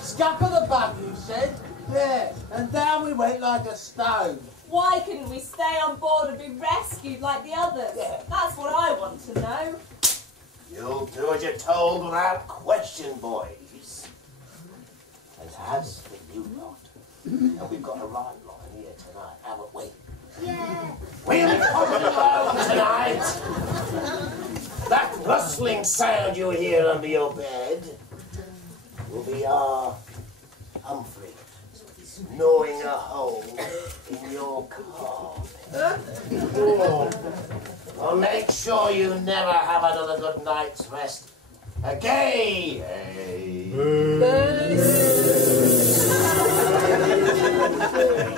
Scupper the bug, you said? Yeah, and down we went like a stone. Why couldn't we stay on board and be rescued like the others? Yeah. That's what I want to know. You'll do as you're told without question, boys. And as for you lot, and we've got a right lot in here tonight, haven't we? Yeah. We'll be coming alone tonight. That rustling sound you hear under your bed will be our Humphrey gnawing a hole in your carpet. Well, make sure you never have another good night's rest again. They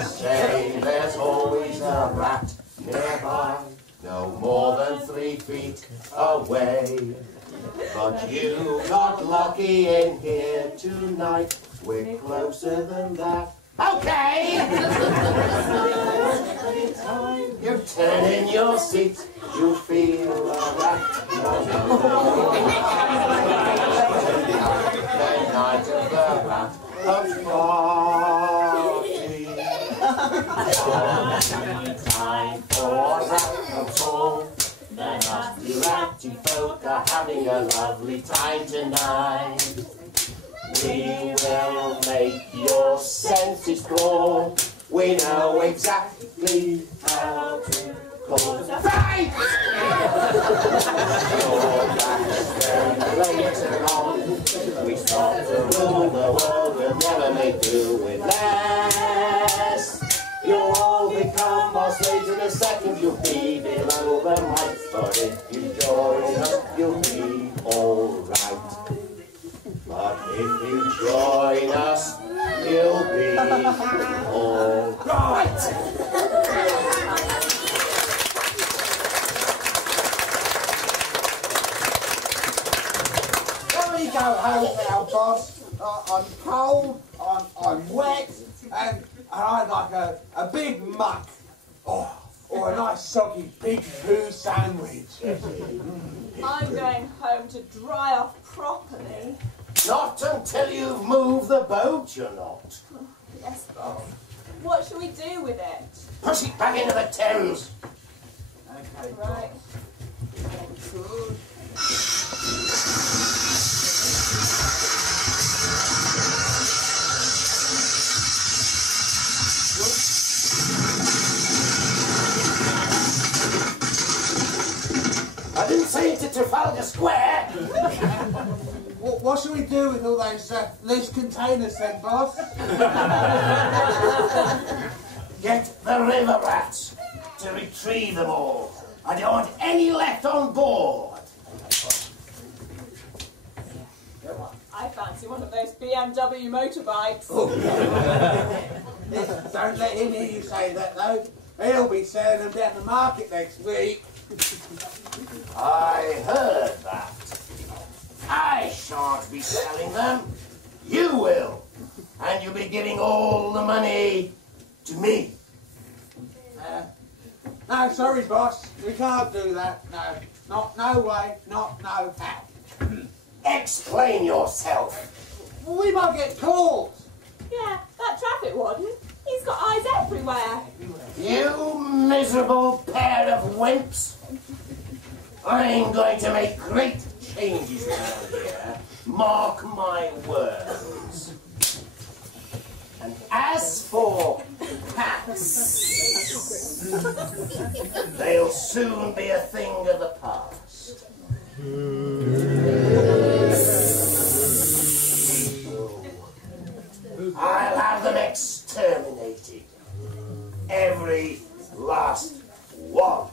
say there's always a rat nearby, no more than 3 feet away. But you got lucky in here tonight. We're closer than that. Okay! You turn in your seat, you feel alright. The night of the rat, the party. Time for rat control. The nasty ratty folk are having a lovely time tonight. We will make your senses crawl. We know exactly how to cause a fight! Later on, we start to rule the world. We'll never make do with less. You'll all become boss ladies in a second. You'll be below the lights, but if you join us, you'll be alright. But if you join us, you'll be alright. Let me go home now, boss. I'm cold, I'm wet, and I'd like a big muck. Oh, or a nice soggy pig poo sandwich. I'm going home to dry off properly. Not until you've moved the boat, you're not. Yes, boss. What shall we do with it? Push it back into the Thames. Okay, Right. I didn't say it to Trafalgar Square. What shall we do with all those loose containers then, boss? Get the river rats to retrieve them all. I don't want any left on board. I fancy one of those BMW motorbikes. Oh. Don't let him hear you say that, though. He'll be selling them down the market next week. I heard that. I shan't be selling them. You will. And you'll be giving all the money to me. No, sorry, boss. We can't do that. No way. No how. Explain yourself. We might get caught. Yeah, that traffic warden. He's got eyes everywhere. You miserable pair of wimps. I'm going to make great changes around here. Mark my words. And as for hats, they'll soon be a thing of the past. I'll have them exterminated. Every last one.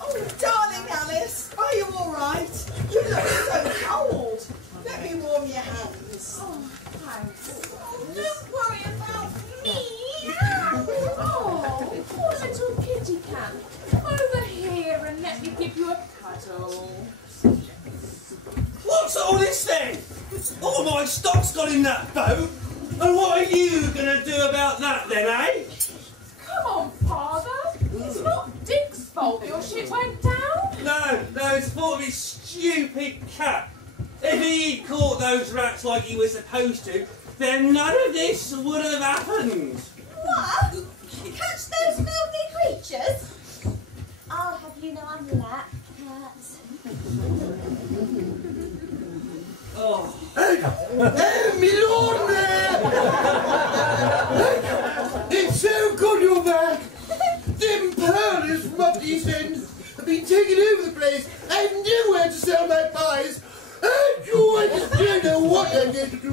Oh, darling Alice, are you all right? You look so cold. Let me warm your hands. Oh, thanks. Oh, don't worry about me. Oh, poor little kitty cat. Over here and let me give you a cuddle. What's all this then? All my stock's got in that boat. And what are you going to do about that then, eh? caught those rats like you were supposed to, then none of this would have happened. What? Catch those filthy creatures? I'll have you know I'm that cat. Oh. Hey, me lord there! It's so good you're back. Them Pearlies from up the East End have been taking over the place. I have nowhere to sell my pies. I just don't know what I'm going to do.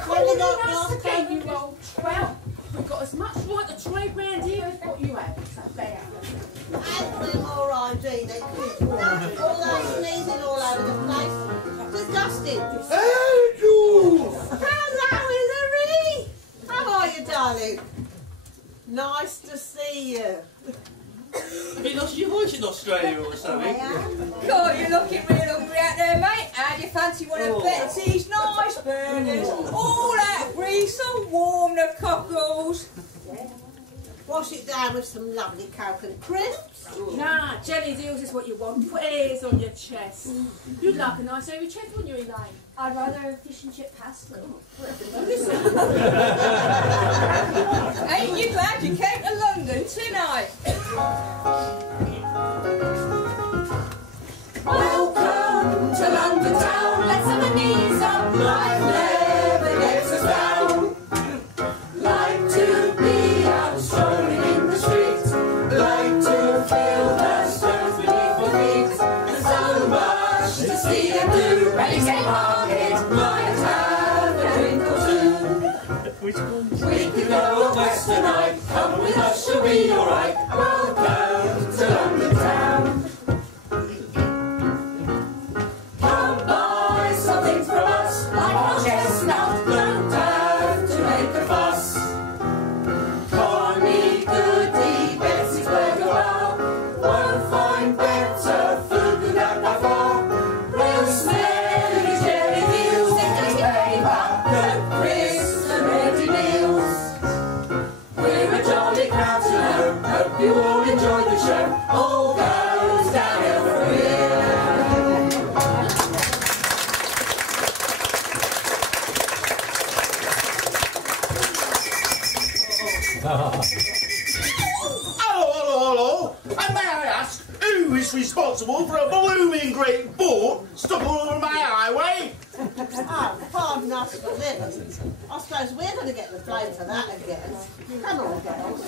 Calling up last day, you old trout. We've got as much right to trade round here as what you have. So there. I'm all right, Janey. All that sneezing all over the place. Disgusting. Andrew! Hello, Hillary. How are you, darling? Nice to see you. Have you lost your voice in Australia or something? God, you're looking real hungry out there, mate. How do you fancy one of Betsy's nice burgers? All that grease and warm the cockles. Wash it down with some lovely coke and crisps. Nah, jellies eels is what you want. Put ears on your chest. You'd like a nice airy chest, wouldn't you, Elaine? I'd rather have fish and chip pasta. Ain't you glad you came to London tonight? Welcome to London town. Let's have a knees up. Life never gets us down. Like to be out strolling in the streets. Like to feel the stones beneath your feet. There's so much to see and do. Ready, get hard hit. Might have a drink or two. We could go west tonight. Come with us, you'll be alright. Welcome to London town. Come buy something from us, like our chestnut. Don't have to make a fuss. Connie, Goody, Betsy's Burger Bar. Won't find better food than that by far. Real smelly jelly deals, thick paper, coat crisps and ready meals. We're a jolly crowd to know. Hope you all enjoy the show. All goes downhill from here. Hello. And may I ask, who is responsible for a blooming great board stuck all over my highway? Oh, pardon us for this. I suppose we're going to get the blame for that again. Come on, girls.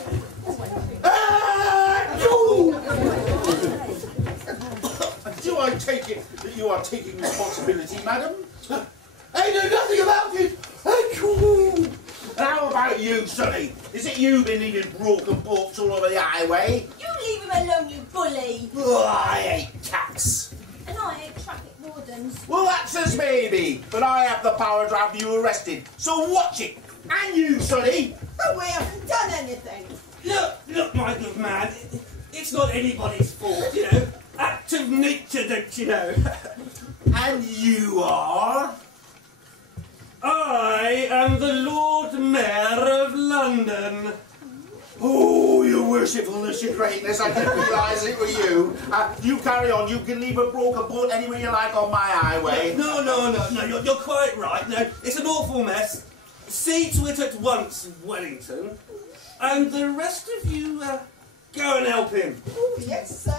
Do I take it that you are taking responsibility, madam? I know nothing about it. And how about you, Sonny? Is it you been leaving broken bolts all over the highway? You leave him alone, you bully. Oh, I hate cats. And I hate traffic wardens. Well, that's as maybe, but I have the power to have you arrested. So watch it. And you, Sonny. But we haven't done anything. Look, my good man. It's not anybody's fault, you know. Act of nature, don't you know? And you are? I am the Lord Mayor of London. Oh, your worshipfulness, your greatness, I didn't realise it were you. You carry on, you can leave a broken bolt anywhere you like on my highway. No, you're quite right. No, it's an awful mess. See to it at once, Wellington. And the rest of you, go and help him. Oh, yes, sir.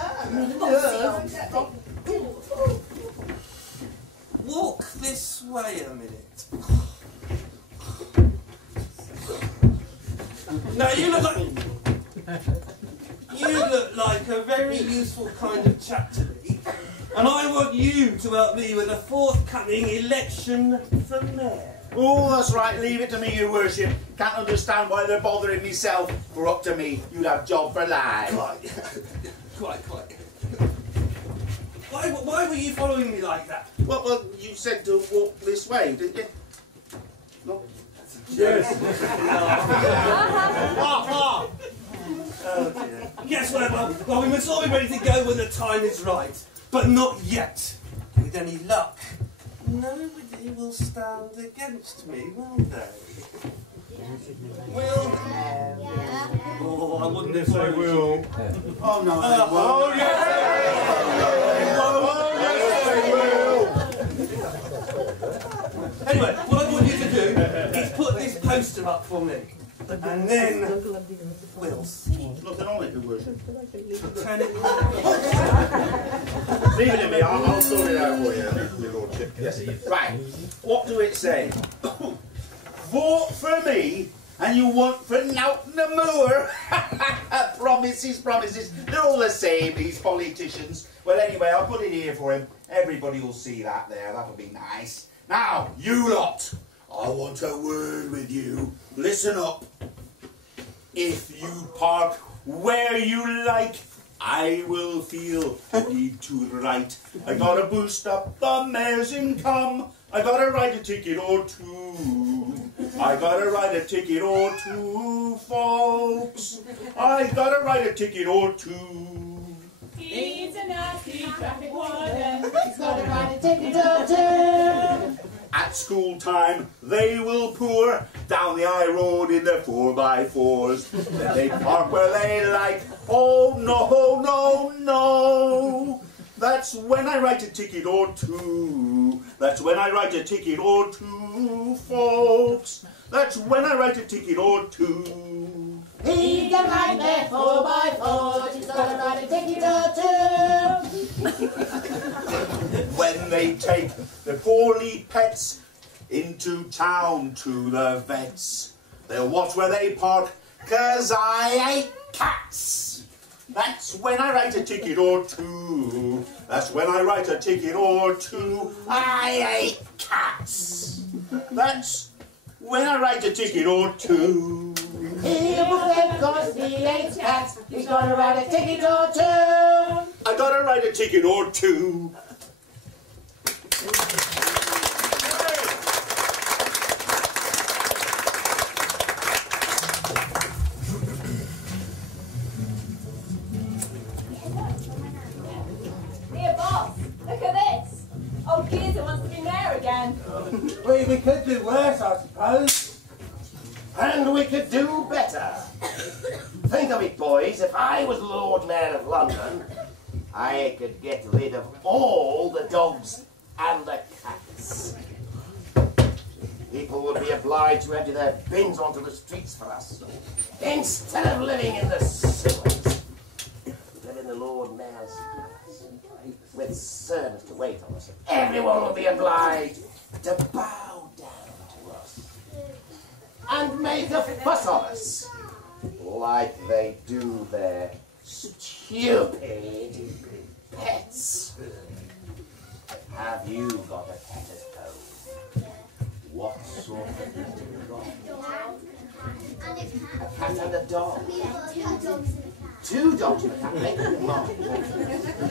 Walk this way a minute. Now you look like a very useful kind of chap to me, and I want you to help me with the forthcoming election for mayor. Oh, that's right, leave it to me, your worship. Can't understand why they're bothering myself. For up to me, you'd have job for life. Quite. Why were you following me like that? Well, you said to walk this way, didn't you? No? Yes. Oh dear. Guess what? Well, we must all be ready to go when the time is right. But not yet. With any luck, nobody will stand against me, will they? Will? Yeah. Oh, I wouldn't if they will. Oh, no, they won't. Oh, yes! Oh, yes, they will. Anyway, what I want you to do is put this poster up for me. And then we'll see. Nothing on it, Your Worship. Turn it Leave it to me, I'll sort it out for you, Your Lordship. Yes. Right, what do it say? Vote for me, and you want for nowt no more. Promises, promises. They're all the same, these politicians. Well, anyway, I'll put it here for him. Everybody will see that there. That'll be nice. Now, you lot, I want a word with you. Listen up. If you park where you like, I will feel the need to write. I gotta boost up the mayor's income. I gotta write a ticket or two. I gotta write a ticket or two, folks. I gotta write a ticket or two. He's a nasty traffic warden. He's gotta write a ticket or two. At school time, they will pour down the high road in their 4x4s. Then they park where they like. Oh, no, no, no. That's when I write a ticket or two. That's when I write a ticket or two, folks. That's when I write a ticket or two. He's a right there 4x4. He's gotta write a ticket or two. When they take the poorly pets into town to the vets, they'll watch where they park, 'cause I hate cats. That's when I write a ticket or two. That's when I write a ticket or two. I hate cats. That's when I write a ticket or two. He will get cause he hates cats. He's gonna write a ticket or two. I gotta write a ticket or two. Here, boss, look at this. Old Geezer wants to be mayor again. We could do worse, I suppose. And we could do better. Think of it, boys. If I was Lord Mayor of London, I could get rid of all the dogs and the cats. People would be obliged to empty their bins onto the streets for us, instead of living in the sewers. Live in the Lord Mayor's palace, with servants to wait on us. Everyone will be obliged to bow down to us and make a fuss of us, like they do their stupid pets. Have you got a pet at home? What sort of pet have you got? A cat and a dog. 2 dogs and a cat.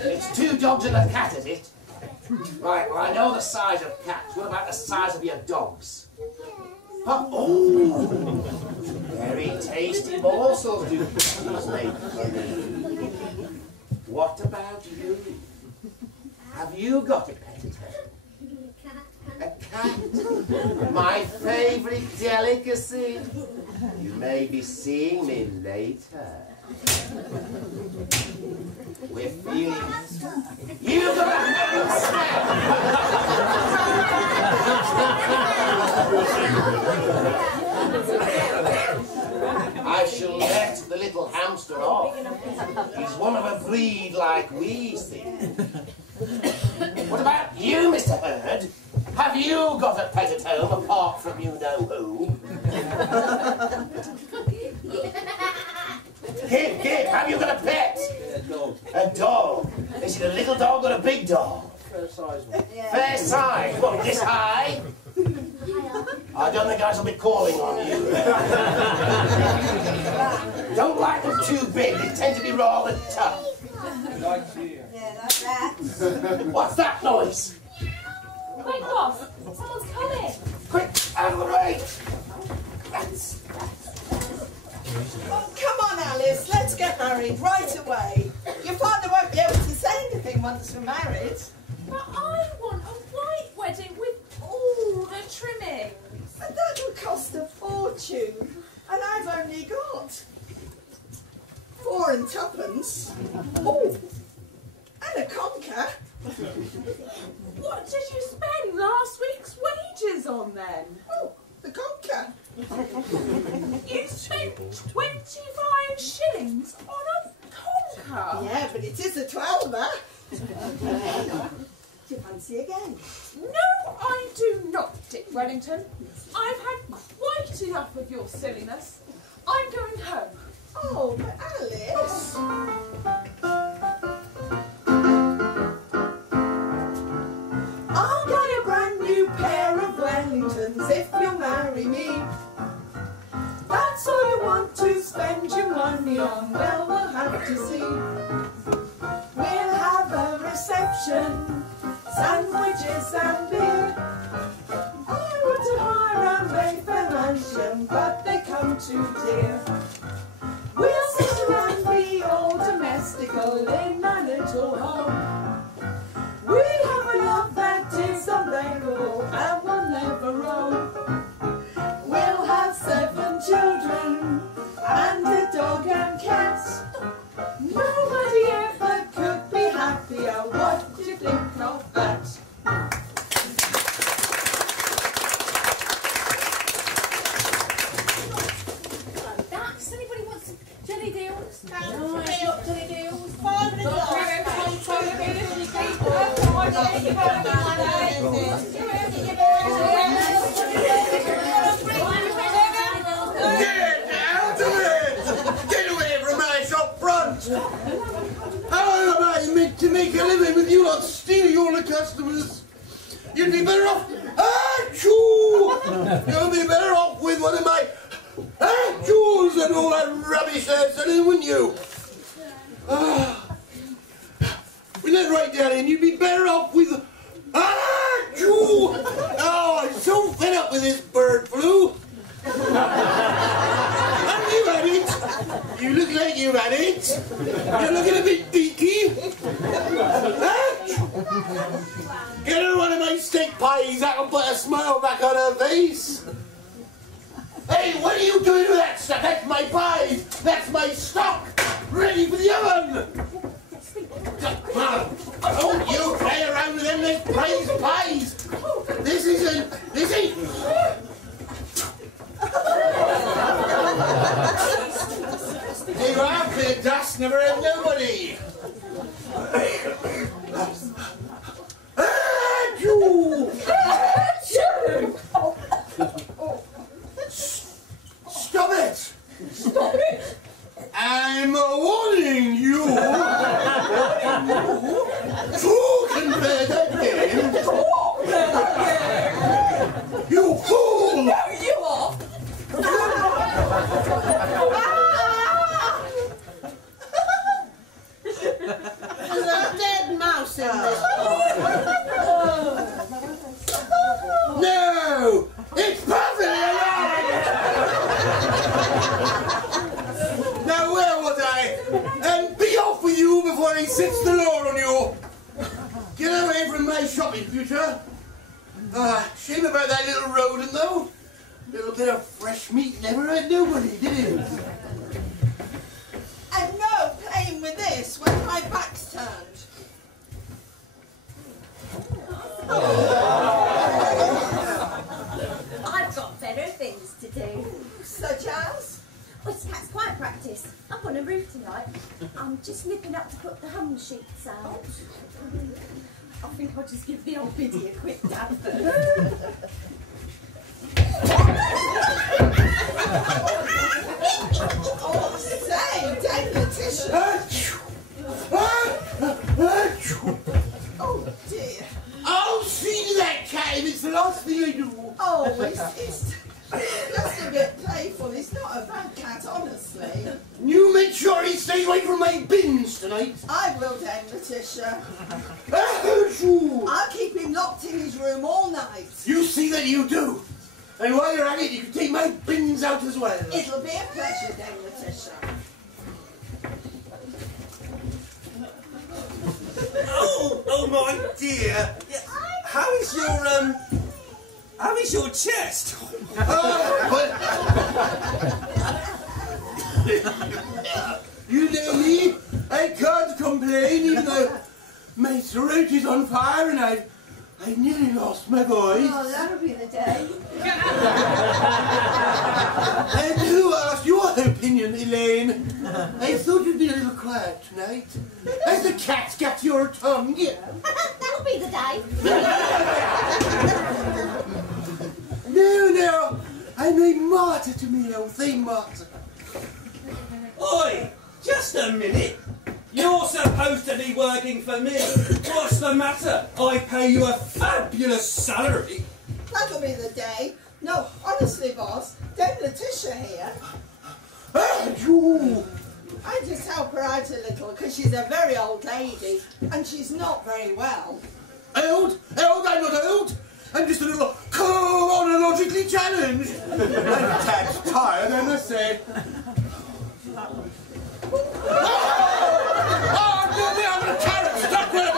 It's 2 dogs and a cat, is it? Right, well, I know the size of cats. What about the size of your dogs? Oh, very tasty morsels do these make for me. What about you? Have you got a pet at home? A cat? My favourite delicacy. You may be seeing me later. We're feeling... You got a I shall let the little hamster off. He's one of a breed like we see. What about you, Mr. Hurd? Have you got a pet at home apart from you know who? Kid, have you got a pet? Yeah, a dog. A dog? Is it a little dog or a big dog? Fair size one. Fair size? What, this high? I don't think I shall be calling on you. Don't like them too big, they tend to be rather tough. Like here. Yeah, like that. What's that noise? Quick, boss, someone's coming. Quick, out of the way! Oh, come on, Alice, let's get married right away. Your father won't be able to say anything once we're married. But I want a white wedding with all the trimmings. And that'll cost a fortune. And I've only got 4 and 2pence. Oh, and a conker. What did you spend last week's wages on then? Oh, the conker. You spent 25 shillings on a conker? Yeah, but it is a 12er. Do you fancy again? No, I do not, Dick Wellington. I've had quite enough of your silliness. I'm going home. Oh, but Alice. I'll buy a brand new pair of Wellingtons if you'll marry me. That's all you want to spend your money on. Well, we'll have to see. We'll have a reception, sandwiches and beer. I want to hire a Mayfair mansion, but they come too dear. We'll sit around, be all domestical in a little home. We'll have a love that is unbreakable and will never roam. We'll have 7 children and a dog and cat. Nobody ever could be happier. What do you think of that? Does anybody want some jelly deals? Jelly deals. Get out of it! Get away from my shop front! How am I meant to make a living with you lot stealing all the customers? You'd be better off... Achoo! You'd be better off with one of my... Achoos and all that rubbish they're selling, wouldn't you? With that right, darling, you'd be better off with... Achoo! Oh, I'm so fed up with this bird flu. And you had it. You look like you had it. You're looking a bit beaky. Get her one of my steak pies. That'll put a smile back on her face. Hey, what are you doing with that stuff? That's my pies. That's my stock. Ready for the oven. Don't you play around with them praise pies. This ain't... Take off, bit of dust, never had nobody. Stop it! Stop it! I'm warning you to compare that game. You fool! No, you are! There's a dead mouse in this. No! It's perfectly alive! Now where was I? And be off with you before he sets the law on you! Get away from my shop in future. Shame about that little rodent though. Little bit of fresh meat never had nobody, did it? And no playing with this when my back's turned. I've got better things to do. Such as? Well, it's quiet practice. Up on the roof tonight. I'm just nipping up to put the hum sheets out. I think I'll just give the old biddy a quick dab first. Oh, say, Dame Letitia. Oh, dear. I'll see that cat if it's the last thing I do. Oh, it's just a bit playful. It's not a bad cat, honestly. You make sure he stays away from my bins tonight. I will, Dame Letitia. Achoo! I'll keep him locked in his room all night. You see that you do. And while you're at it, you can take my bins out as well. It'll be a pleasure, Dame Letitia. Oh my dear. How is your chest? You know me. I can't complain, even though my throat is on fire and I nearly lost my voice. Oh, that'll be the day. And who asked your opinion, Elaine? I thought you'd be a little quiet tonight. Has the cat got your tongue? That'll be the day. No, I'm a martyr to me health, a martyr. Oi! Just a minute! You're supposed to be working for me. What's the matter? I pay you a fabulous salary. That'll be the day. No, honestly, boss, Dame Letitia here. You! I just help her out a little because she's a very old lady and she's not very well. Old? I'm not old. I'm just a little chronologically challenged. I'm a tad tired, I must say. I'm a carrot stuck where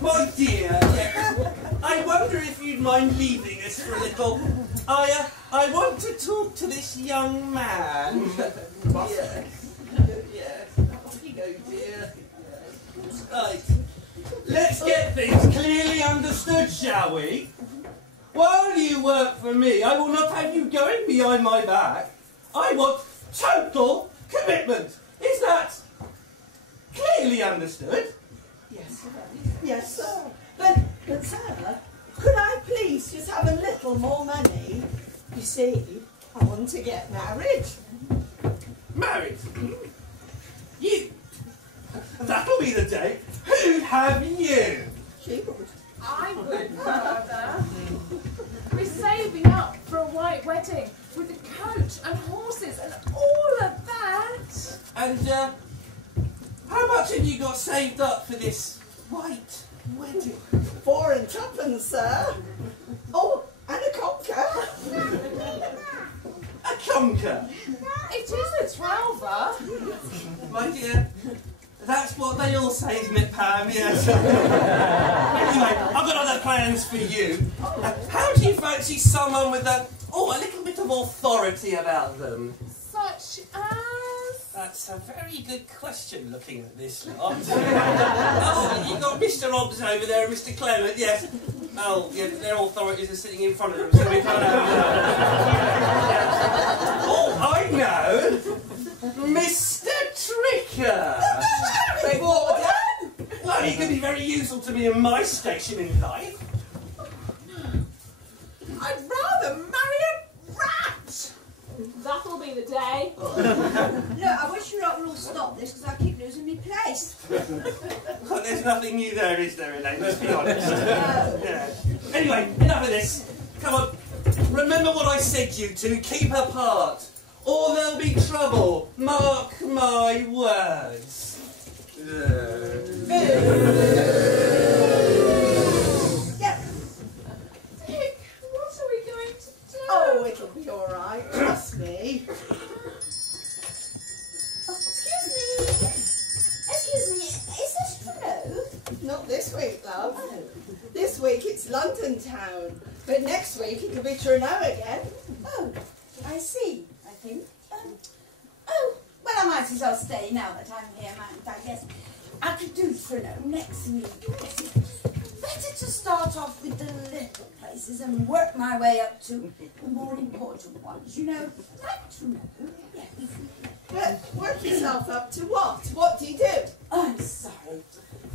My dear, yes. I wonder if you'd mind leaving us for a little. I want to talk to this young man. Yes. Off you go, dear. Right. Let's get things clearly understood, shall we? While you work for me, I will not have you going behind my back. I want total commitment. Is that clearly understood? Yes, sir. Yes, sir. But sir, could I please just have a little more money? You see, I want to get married. Married? You? That'll be the day. Who'd have you? She would. I would, Father. We're saving up for a white wedding with a coach and horses and all of that. And how much have you got saved up for this white wedding? 4 and 2pence, sir. Oh, and a conker. A conker? It is a 12er. My dear, that's what they all say, isn't it, Pam? Yes. Anyway, I've got other plans for you. How do you fancy someone with a little bit of authority about them? Such as... That's a very good question, looking at this lot. Oh, you've got Mr. Hobbs over there and Mr. Clement, yes. Oh, yeah, their authorities are sitting in front of them, so we can't have Oh, I know! Mr. Tricker! Well, he can be very useful to me in my station in life. I'd rather marry a rat. That'll be the day. Look, I wish you lot would all stop this because I keep losing my place. Well, there's nothing new there, is there, Elaine? Let's be honest. Yeah. Anyway, enough of this. Come on. Remember what I said you two. Keep apart. Or there'll be trouble. Mark my words. Dick, what are we going to do? Oh, it'll be all right. Trust me. Excuse me, is this Treknow? Not this week, love. This week it's London town, but next week it'll be Treknow again. Oh, I see, I think. Oh, well, I might as well stay now that I'm here, mightn't I guess. I could do Treknow next week. Better to start off with the little places and work my way up to the more important ones, you know, like Treknow. Yes. But work yourself up to what? What do you do? I'm sorry.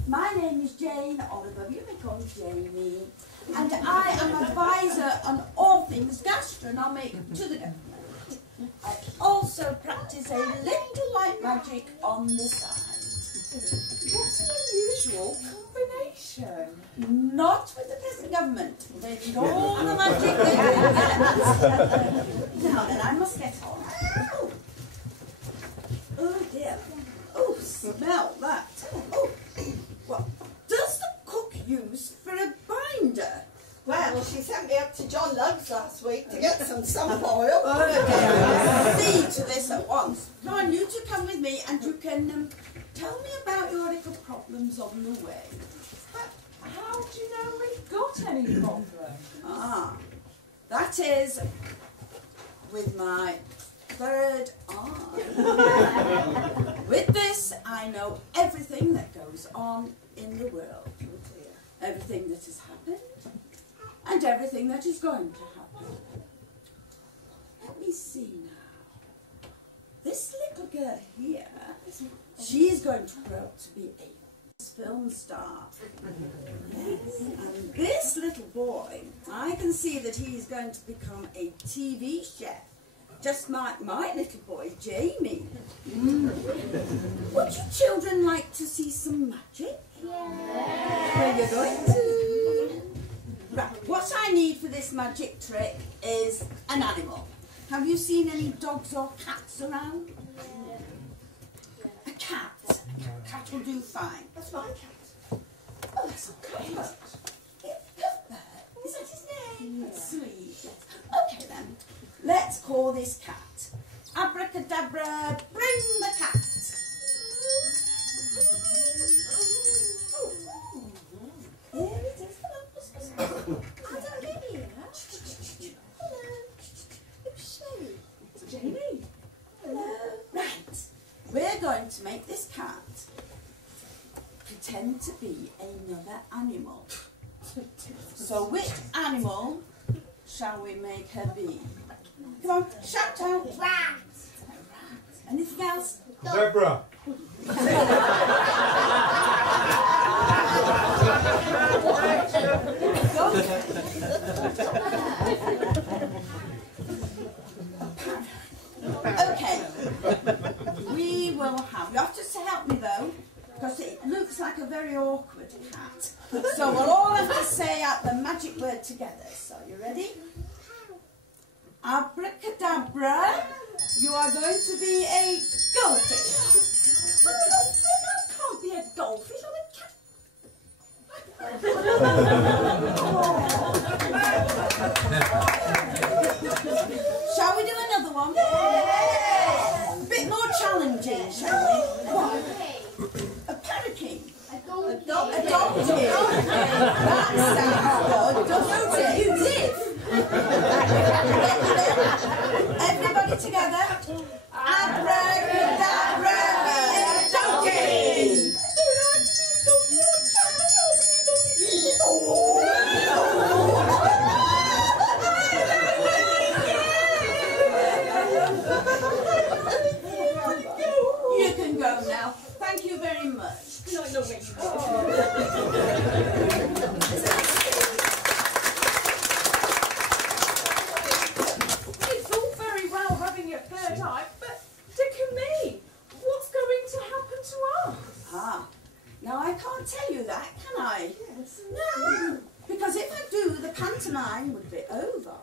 My name is Jane Oliver. You may call me Janey. And I am advisor on all things gastronomic to the government. I also practice a little light magic on the side. What an unusual combination. Not with the present government. They need all the magic they can. Now then, I must get on. Ow. Oh dear. Oh, smell that. Oh, what does the cook use for a binder? Well, she sent me up to John Love's last week to get some sunflower oil. Oh, dear. See to this at once. Come on, you two come with me and you can tell me about your little problems on the way. How do you know we've got any problems? Ah, that is with my third eye. With this, I know everything that goes on in the world. Everything that has happened and everything that is going to happen. Let me see now. This little girl here, she's going to grow up to be a film star. Yes. And this little boy, I can see that he's going to become a TV chef. Just like my little boy, Jamie. Would you children like to see some magic? Yeah. Well, you're going to. Right, what I need for this magic trick is an animal. Have you seen any dogs or cats around? A cat. A cat will do fine. That's my cat. Oh, that's okay. Cuthbert. Is that his name? That's sweet. Yes. Okay then. Let's call this cat. Abracadabra, bring the cat. Here it is. I don't live here. Hello. It's Janey. Hello. Right. We're going to make this cat pretend to be another animal. So which animal shall we make her be? Come on, shout out. Rat. Anything else? Zebra. Okay. We will have. You have to help me though, because it looks like a very awkward cat. So we'll all have to say out the magic word together. So you ready? Abracadabra, you are going to be a goldfish. But I can't be a goldfish, I'm a cat. Shall we do another one? Yeah. A bit more challenging, shall we? A parakeet. A donkey. That sounds good, doesn't it? You live. Everybody together. Abracadabra, donkey. You can go now. Thank you very much. No. It's all very well having your third eye, but Dick and me, what's going to happen to us? Ah, now I can't tell you that, can I? Yes. No, because if I do, the pantomime would be over.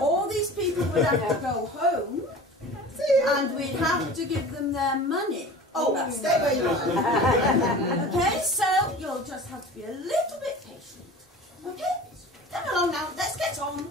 All these people would have to go home, and we'd have to give them their money. Oh, stay where you are. Okay, so you'll just have to be a little bit patient. Okay? Come along now, let's get on.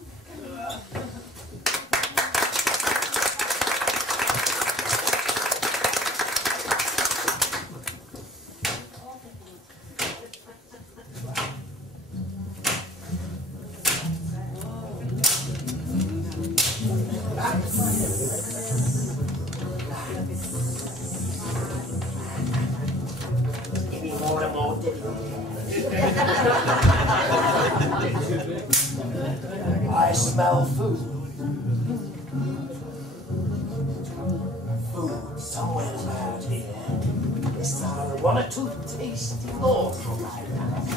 I smell food. Food somewhere around here. This are one or two tasty morsels I have.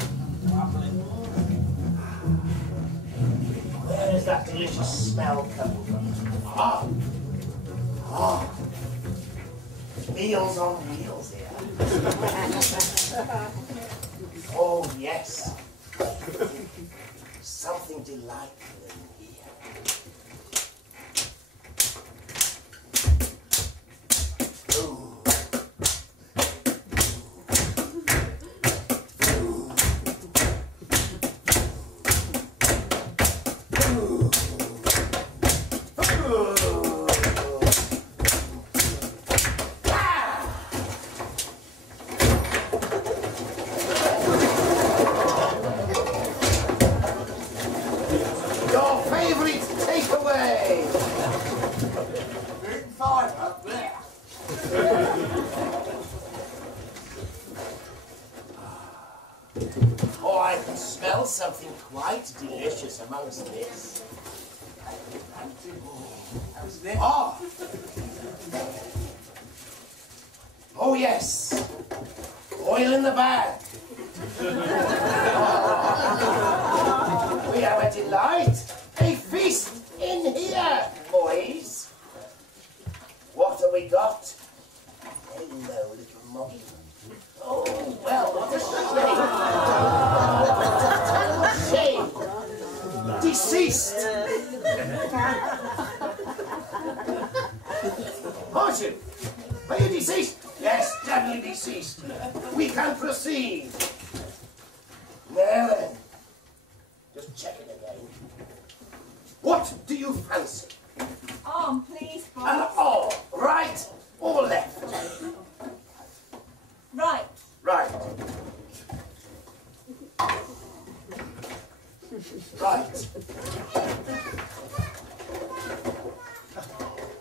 Where is that delicious smell coming from? Meals on wheels here. Oh yes. Something delightful in here. Ooh. something quite delicious amongst this. How's this? Ah! Oh, yes. Oil in the bag. We have a delight. A feast in here, boys. What have we got? Hello, little monkey. Oh, well, what a shame. What a shame. Deceased. Aren't you? Are you deceased? Yes, definitely deceased. We can proceed. Now then, just checking again. What do you fancy? Arm, please, An boss. arm, right or left? Right. Right. Right.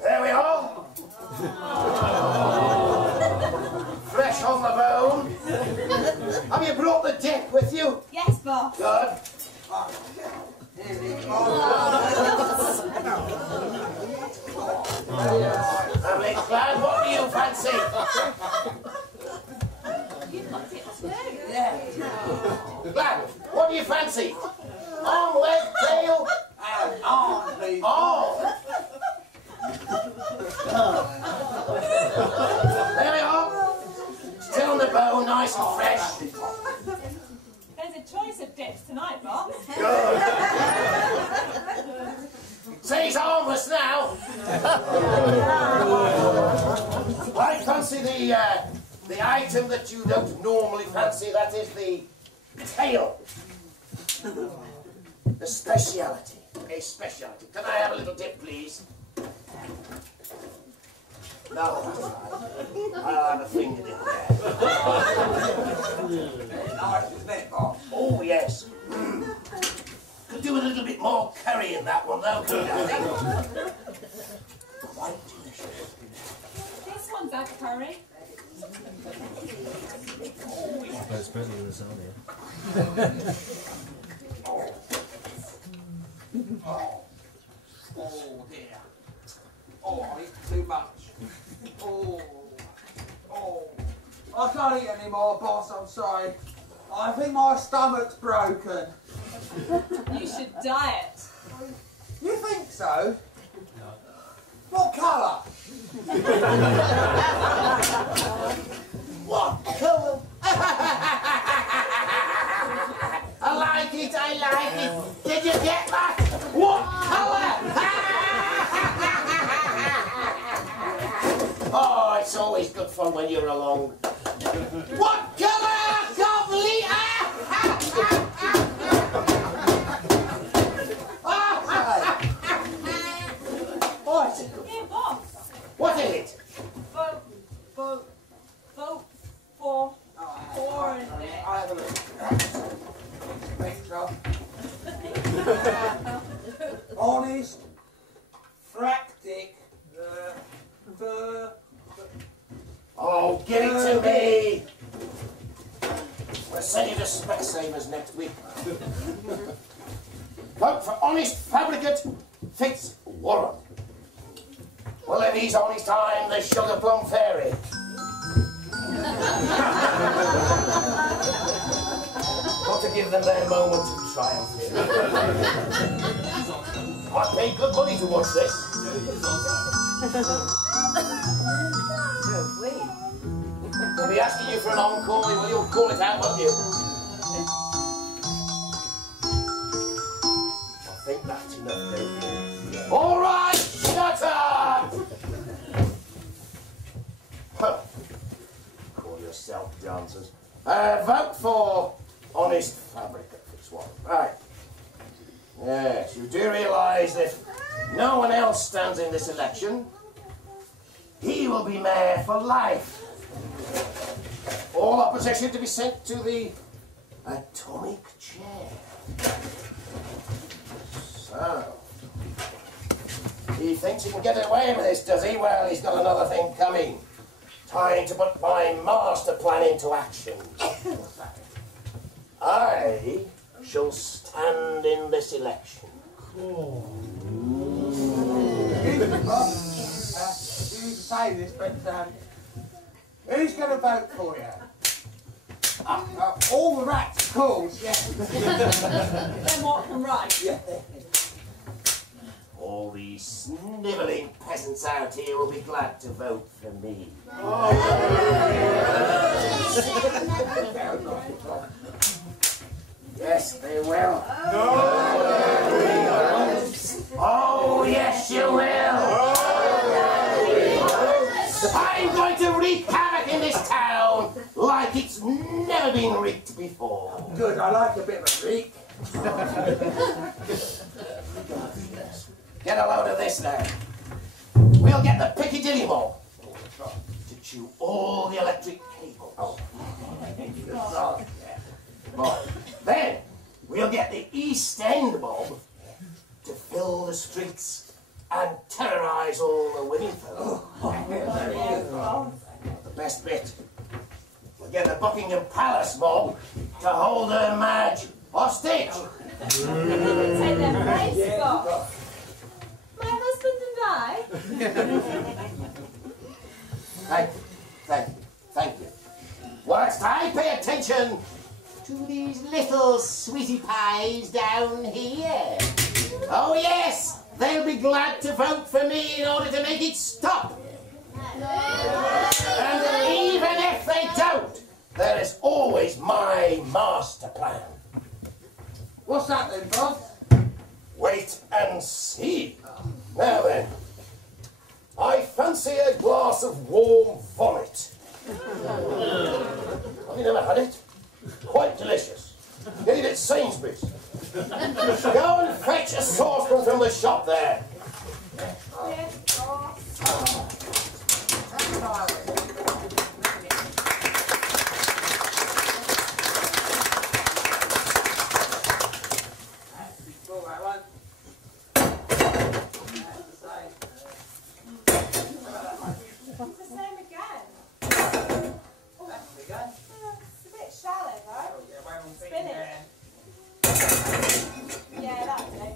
There we are. Fresh on the bone. Have you brought the deck with you? Yes, boss. Good. Family clan, what do you fancy? You've got it too. Clan, what do you fancy? Arm, leg, tail? Arm, please. Arm. There we are. Still on the bone, nice and fresh. There's a choice of dips tonight, boss. Good. Say he's armless now. I fancy the item that you don't normally fancy. That is the tail. The speciality. A speciality. Can I have a little dip, please? No, that's right. I'll have a finger dip there. Nice, isn't it, boss? Oh, yes. Could do with a little bit more curry in that one, though, couldn't I think? Quite delicious. This one's a curry. There's plenty of this on here. Oh dear. Oh, I eat too much. Oh. I can't eat anymore, boss, I'm sorry. I think my stomach's broken. You should diet. You think so? What colour? What colour? I like it. Did you get that? What colour? Oh, it's always good fun when you're along. What colour? Lovely. What? Here, boss. What is it? Vote for foreign dick. I have a look. Picture. Honest, fractic, Oh, give it to me! We'll send you to Specsavers next week. Vote for honest Fabricate Fitzwarren. Well, if he's on his time, the sugar plum fairy. Got to give them their moment of triumph here. I paid good money to watch this. We'll be asking you for an encore. Well, you'll call it out, won't you? I think that's enough, don't you? All right, shut up! Huh. Call yourself dancers. Vote for honest Fabricate Fitzwarren. Right. Yes, you do realise that if no one else stands in this election, he will be mayor for life. All opposition to be sent to the atomic chair. So, he thinks he can get away with this, does he? Well, he's got another thing coming. Time to put my master plan into action. I shall stand in this election. You say this, but who's going to vote for you? All the rats, of course, yeah. Then what can right? Yeah. All these snivelling peasants out here will be glad to vote for me. Yes, they will. Oh, yes, you will. I'm going to wreak havoc in this town like it's never been wreaked before. Good, I like a bit of a reek. Get a load of this now. We'll get the Piccadilly mob to chew all the electric cables. Then we'll get the East End mob to fill the streets and terrorise all the women folk. The best bit. We'll get the Buckingham Palace mob to hold her Madge hostage. Take their place, boss. My husband and I. Thank you. Whilst I pay attention to these little sweetie pies down here. Oh yes, they'll be glad to vote for me in order to make it stop. And even if they don't, there is always my master plan. What's that then, boss? Wait and see. Now then, I fancy a glass of warm vomit. Have you never had it? Quite delicious. Get it at Sainsbury's. Go and fetch a saucepan from the shop there. Yes, boss. It's the same again. Oh, it's a bit shallow though. Spin it. Yeah, that's it.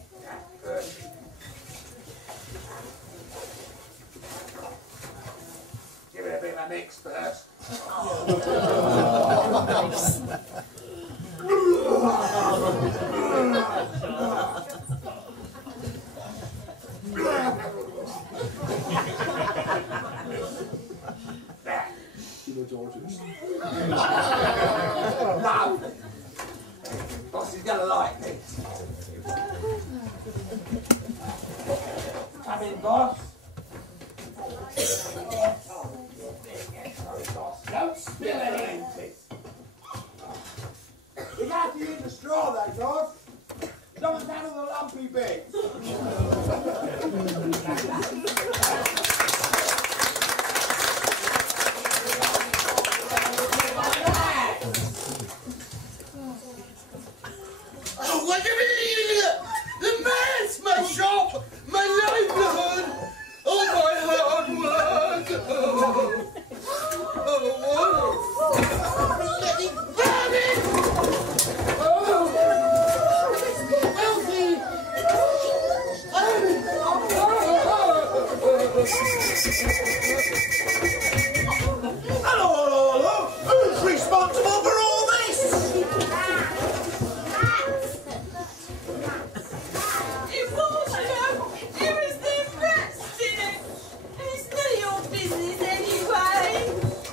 Give it a bit of a mix first. No. Boss is gonna like this. Come in, boss. Don't spill anything. You have to use the straw though, boss. Don't handle the lumpy bits. Oh, what do you mean? The man's my shop, my livelihood, all my hard work. Let me burn it! Hello. Who's responsible for all this? It was, there is the rats in it. And it's none of your business anyway.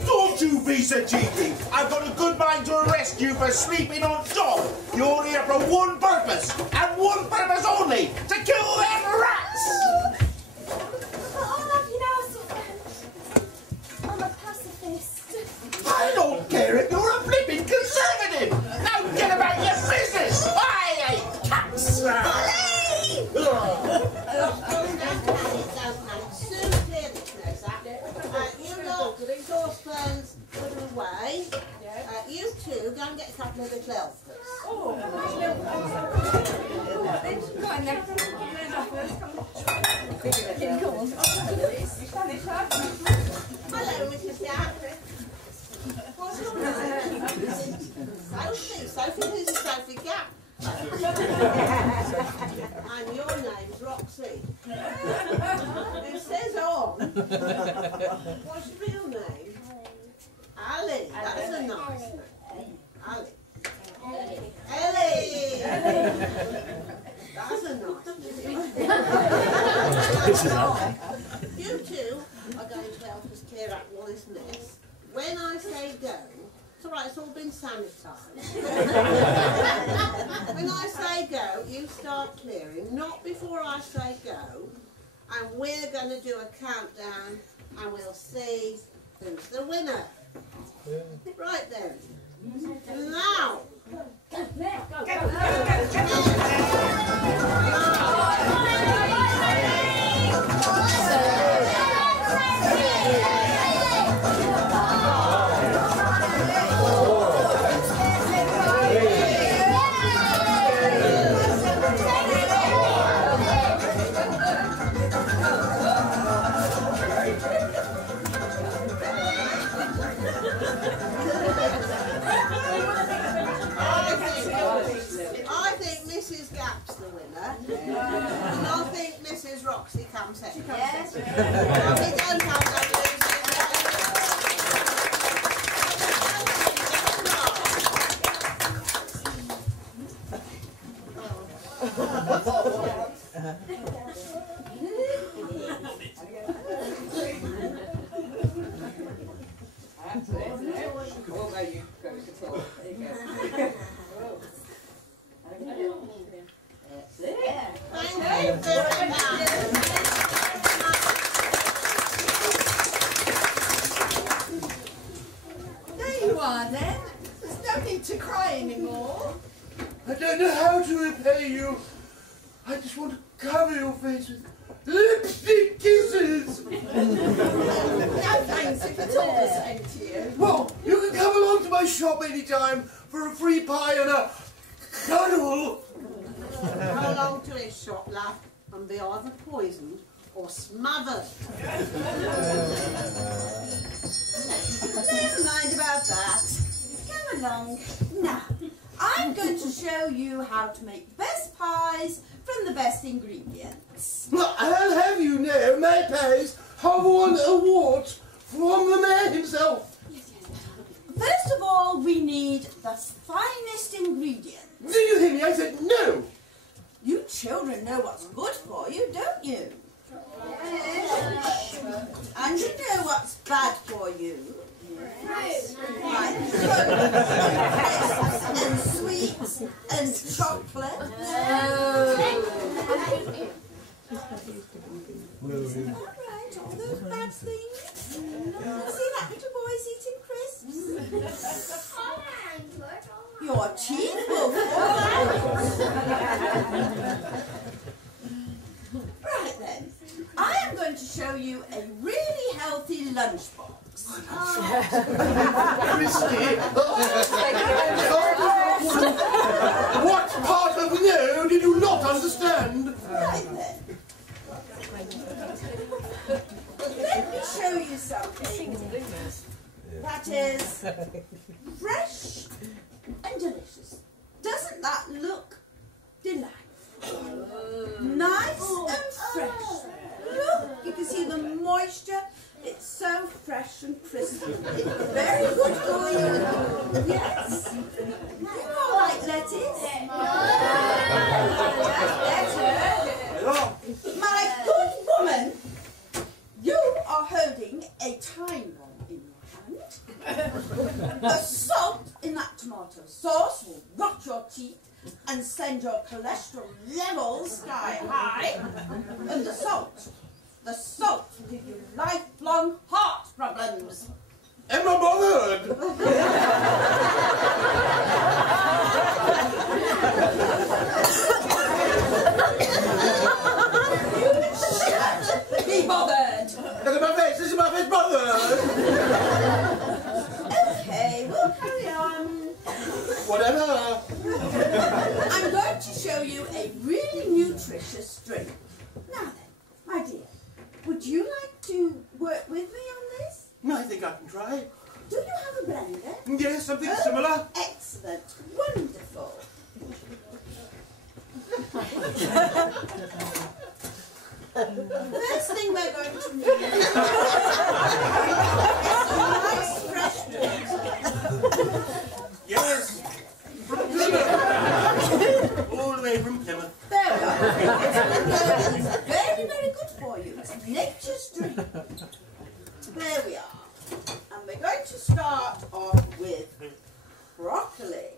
Don't you be so cheeky. I've got a good mind to arrest you for sleeping on top. You're here for one purpose, and one purpose only, to kill them rats! I'll have you now, sir. I'm a pacifist. I don't care if you're a flipping conservative! Now get about your business! I hate cats! You lot, saucepans, put them away. You two, go and get a couple of the clothers. Hello, Mrs. Jack. What's your name? Sophie. Sophie, who's Sophie Gap? What's your real name? Ali. That's a nice name. Ali. Ellie. That's a nice name. You two are going to help us clear out Wallace Nest. When I say go, it's alright, it's all been sanitised. When I say go, you start clearing, not before I say go. And we're going to do a countdown and we'll see who's the winner. Right then. Now. I think Mrs. Gap's the winner. And I think Mrs. Roxy comes second. Yes. We don't have that There you are then. There's no need to cry anymore. I don't know how to repay you. I just want to cover your face with lipstick kisses. No thanks if it's all the same to you. Well, you can come along to my shop anytime for a free pie and a cuddle. How long to his shop, love, and be either poisoned or smothered. Never mind about that. Come along. Now, I'm going to show you how to make the best pies from the best ingredients. Well, I'll have you know, my pies have won awards from the man himself. First of all, we need the finest ingredients. Did you hear me? I said no. You children know what's good for you, don't you? And you know what's bad for you. Right, and sweets and chocolate. Alright, all those bad things. See that little boy's eating crisps? Your teeth will fall out. Right then, I am going to show you a really healthy lunchbox. Christy, what part of no did you not understand? Right then. Let me show you something that is fresh and delicious. Doesn't that look delightful? Nice and fresh. Look, you can see the moisture. It's so fresh and crispy. It's very good for you. Yes. You all like lettuce? My good woman, you are holding a time bomb in your hand. The salt in that tomato sauce will rot your teeth and send your cholesterol levels sky high. And the salt will give you lifelong heart problems. Am I bothered? Be bothered. Look at my face. This is my face bothered. Okay, we'll carry on. Whatever. I'm going to show you a really nutritious drink. Now then, my dear, would you like to work with me on this? I think I can try. Do you have a blender? Yes, something similar. Excellent. Wonderful. First thing we're going to need There we are. And we're going to start off with broccoli.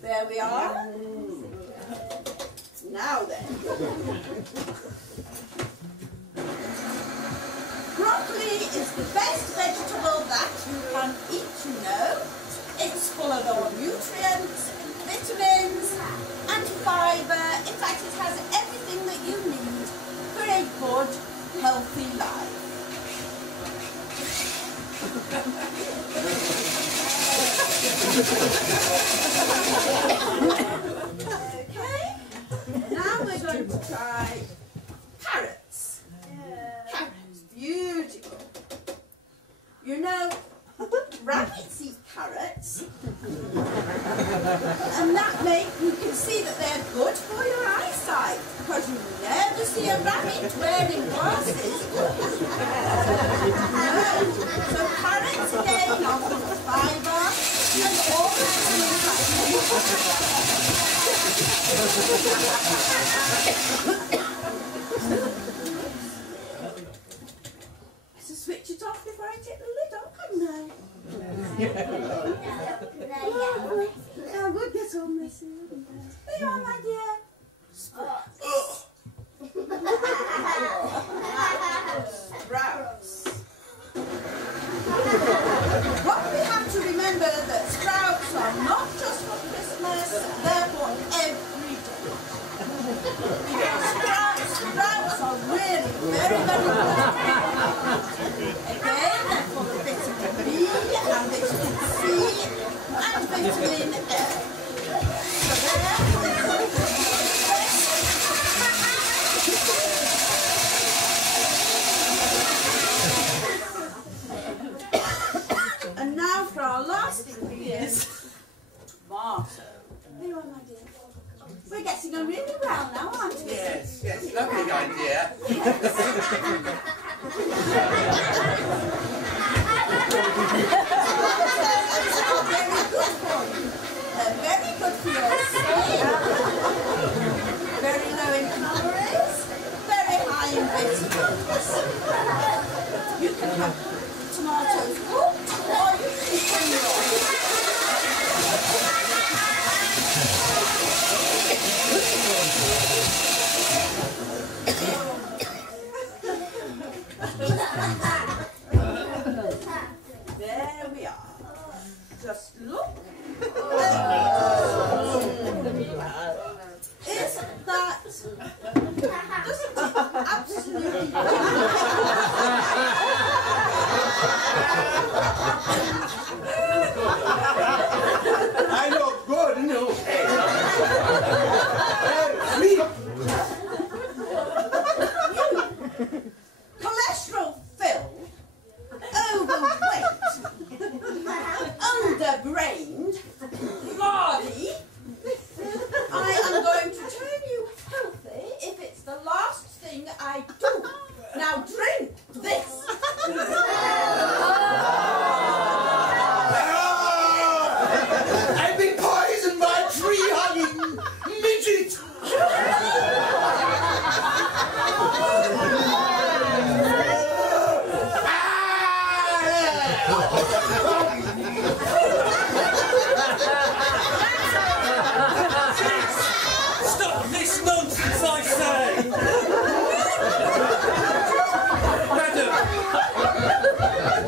There we are. Now then. Broccoli is the best vegetable that you can eat, you know. It's full of all nutrients, vitamins, and fibre. In fact, it has everything that you need for a good, healthy life. Okay, now we're going to try carrots. Carrots, beautiful. You know, rabbits eat carrots, and that you can see that they're good for your eyesight, because you never see a rabbit wearing glasses. So carrots again are full of fibre and all that. Let's switch it off before I take the lid off, hadn't I? I would get all messy, wouldn't I? There you are, my dear. Sprouts. What we have to remember that sprouts are not just for Christmas, they're for every day. Because sprouts are really very, very good. Again, they're full of vitamin B and vitamin C and vitamin A. So there. And now for our last ingredient, tomato. There you are, my dear. We're getting on really well now, aren't we? Yes, yes, lovely idea. They're very good for your skin. Very low in calories. Very high in vitamins. You can have tomatoes cooked or you can eat them raw. There we are. Just look. Isn't that? Doesn't it absolutely? I look good, no? Cholesterol filled, overweight, underbrained, lardy. I am going to turn you healthy if it's the last thing I do. Now drink this. I've been poisoned by a tree-hugging midget! Stop this nonsense, I say! Madam,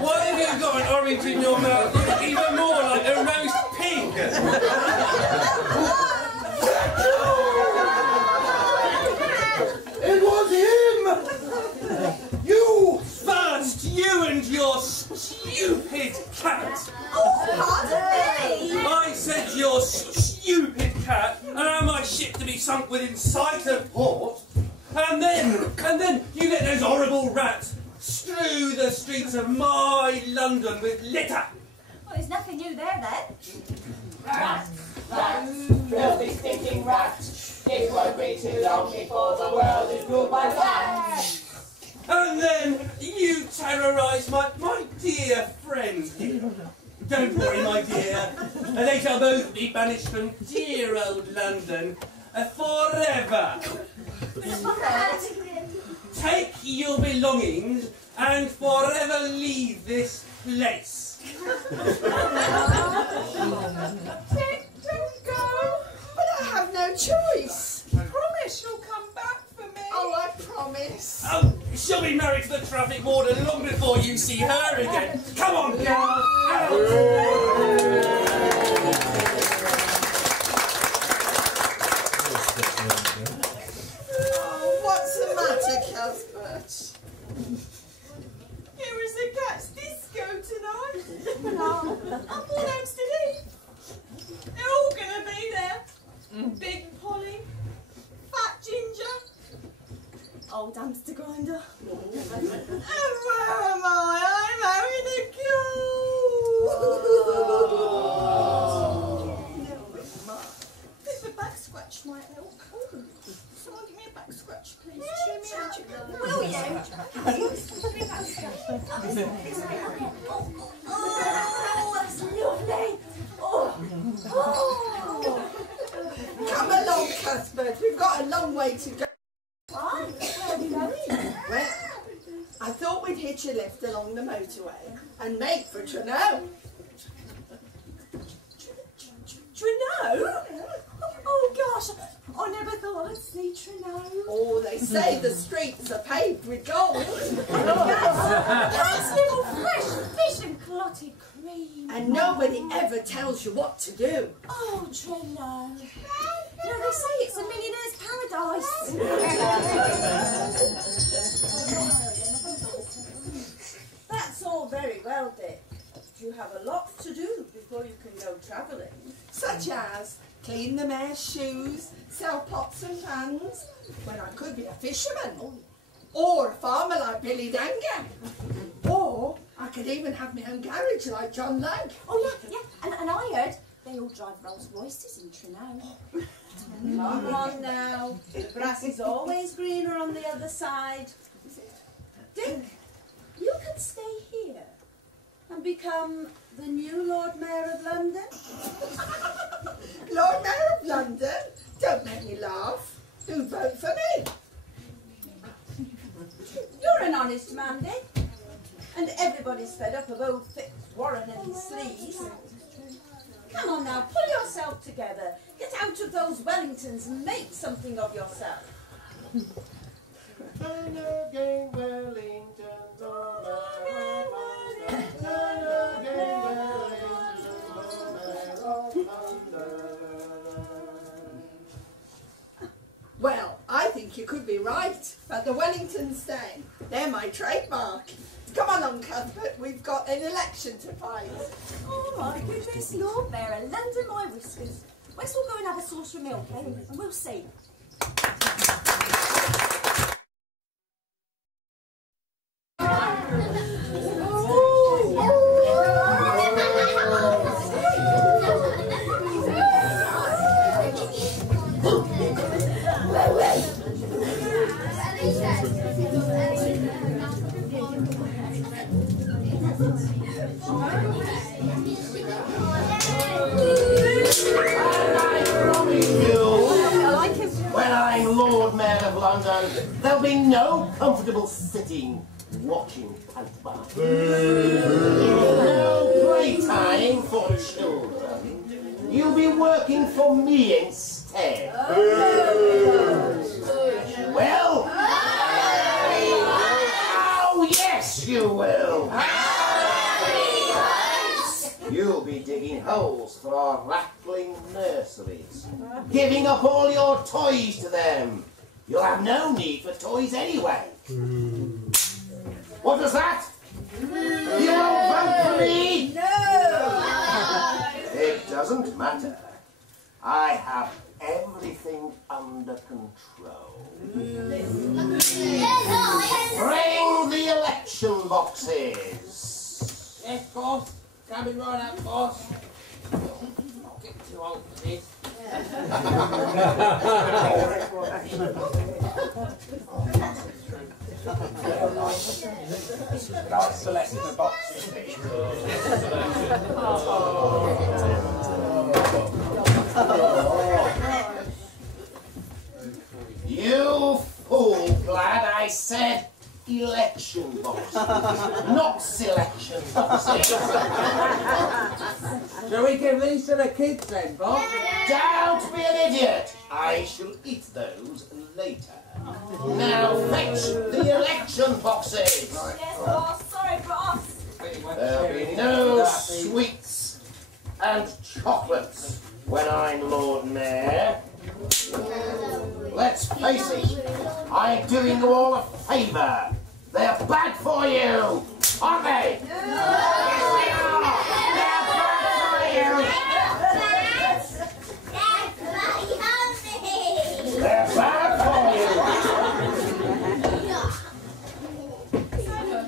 why have you got an orange in your mouth? You look even more like a roast pig! It was him! You! First, you and your stupid cat! Pardon me. I said your stupid cat, and how my ship to be sunk within sight of port, and then you let those horrible rats strew the streets of my London with litter. Well, there's nothing new there then. Rats, filthy stinking rats. It won't be too long before the world is ruled by rats. And then you terrorise my dear friends here. Don't worry, my dear. They shall both be banished from dear old London forever. Take your belongings and forever leave this place. Don't go. But I have no choice. Promise you'll come back for me. Oh, I promise. Oh, she'll be married to the traffic warden long before you see her again. Come on, girl. Out. Oh, what's the matter, Cuthbert? It was the cat's disco tonight. No, Uncle Hampstead Heath. They're all going to be there. Big Polly, Fat Ginger, Old Hamster Grinder. And where am I? I'm having a There's a back scratch might help. Someone give me a back scratch, please. Cheer me out. Will you? Give me a back scratch. Oh, that's lovely. Oh. Come along, Cuthbert. We've got a long way to go. Why? Where are we going? Well, I thought we'd hitch a lift along the motorway and make for Treknow. Treknow? Oh gosh, I never thought I'd see Treknow. Oh, they say the streets are paved with gold. Nice little fresh fish and clotted cream. And nobody ever tells you what to do. Oh, Treknow. You know, they say it's a millionaire's paradise. That's all very well, Dick. You have a lot to do before you can go travelling. Such as clean the mare's shoes, sell pots and pans, when I could be a fisherman. Or a farmer like Billy Danger. Or I could even have my own garage like John Legg. Oh, yeah. And I heard they all drive Rolls Royces in Treknow. Come on now. The grass is always greener on the other side. Dick, you can stay here and become the new Lord Mayor of London. Lord Mayor of London? Don't make me laugh. Who'd vote for me? You're an honest man, Dick. And everybody's fed up of old Fitzwarren and his sleaze. Come on now, pull yourself together. Get out of those Wellingtons and make something of yourself. Turn again, Wellington, Well, I think you could be right, but the Wellingtons stay. They're my trademark. Come on, Cuthbert, we've got an election to fight. Oh my goodness, Lord Mayor, London my whiskers. Let's all go and have a saucer of milk, eh? And we'll see. When I'm Lord Mayor of London, there'll be no comfortable sitting watching pantomime. No playtime for children. You'll be working for me instead. Well? Oh, yes, you will. You'll be digging holes for our rattling nurseries, giving up all your toys to them. You'll have no need for toys anyway. What was that? You won't vote for me? No! It doesn't matter. I have everything under control. Bring the election boxes. Yes, boss. Coming right up, boss. Not getting too old for this. Start selecting the boxes. You fool, lad, I said, election boxes, not selection boxes. Shall we give these to the kids then, Bob? Don't be an idiot. I shall eat those later. Now fetch the election boxes. Yes, boss. Sorry, boss. There'll be no sweets and chocolates when I'm Lord Mayor. Let's face it, I'm doing you all a favour. They're bad for you, aren't they? Yes, they are. They're bad for you.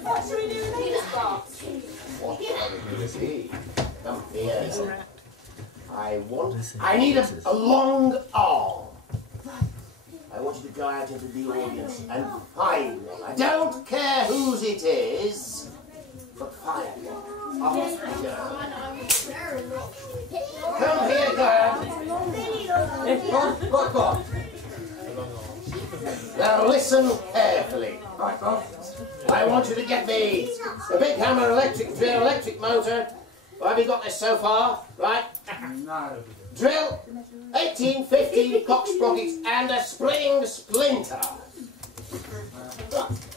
What should we do with these, boss? What shall we see? Come here. I need a long arm. I want you to go out into the audience and find one. I don't care whose it is, but find one. Come here, girl. Yes, boss. Boss. Now listen carefully. Right, boss. I want you to get me a big hammer, electric drill, electric motor. Have you got this so far? Right? No. Drill, 18, 15 cock sprockets and a spring splinter.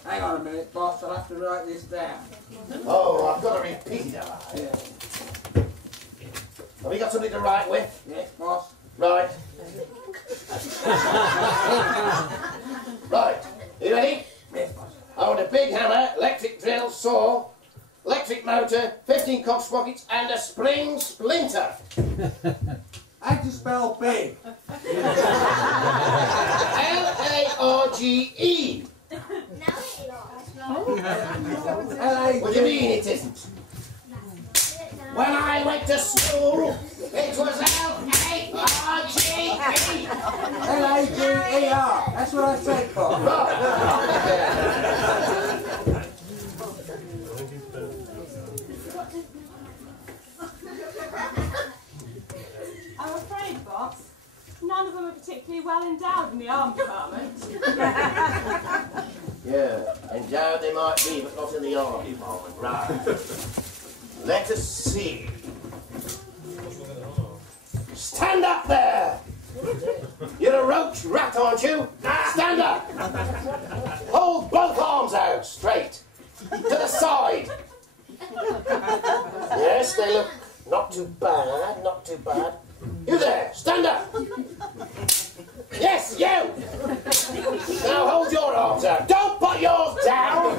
Hang on a minute, boss. I'll have to write this down. Oh, I've got to repeat it, have I? Yeah. Have you got something to write with? Yes, boss. Right. Right. Are you ready? Yes, boss. I want a big hammer, electric drill, saw, electric motor, 15 cock sprockets and a spring splinter. How do you spell big? L-A-R-G-E. What do you mean it isn't? When I went to school, it was L-A-R-G-E. L-A-G-E-R. That's what I said, for. I'm afraid, boss, none of them are particularly well endowed in the arm department. Yeah, endowed they might be, but not in the arm department. Right. Let us see. Stand up there! You're a roach rat, aren't you? Stand up! Hold both arms out, straight. To the side. Yes, they look not too bad, not too bad. You there, stand up! Yes, you! Now hold your arms out. Don't put yours down!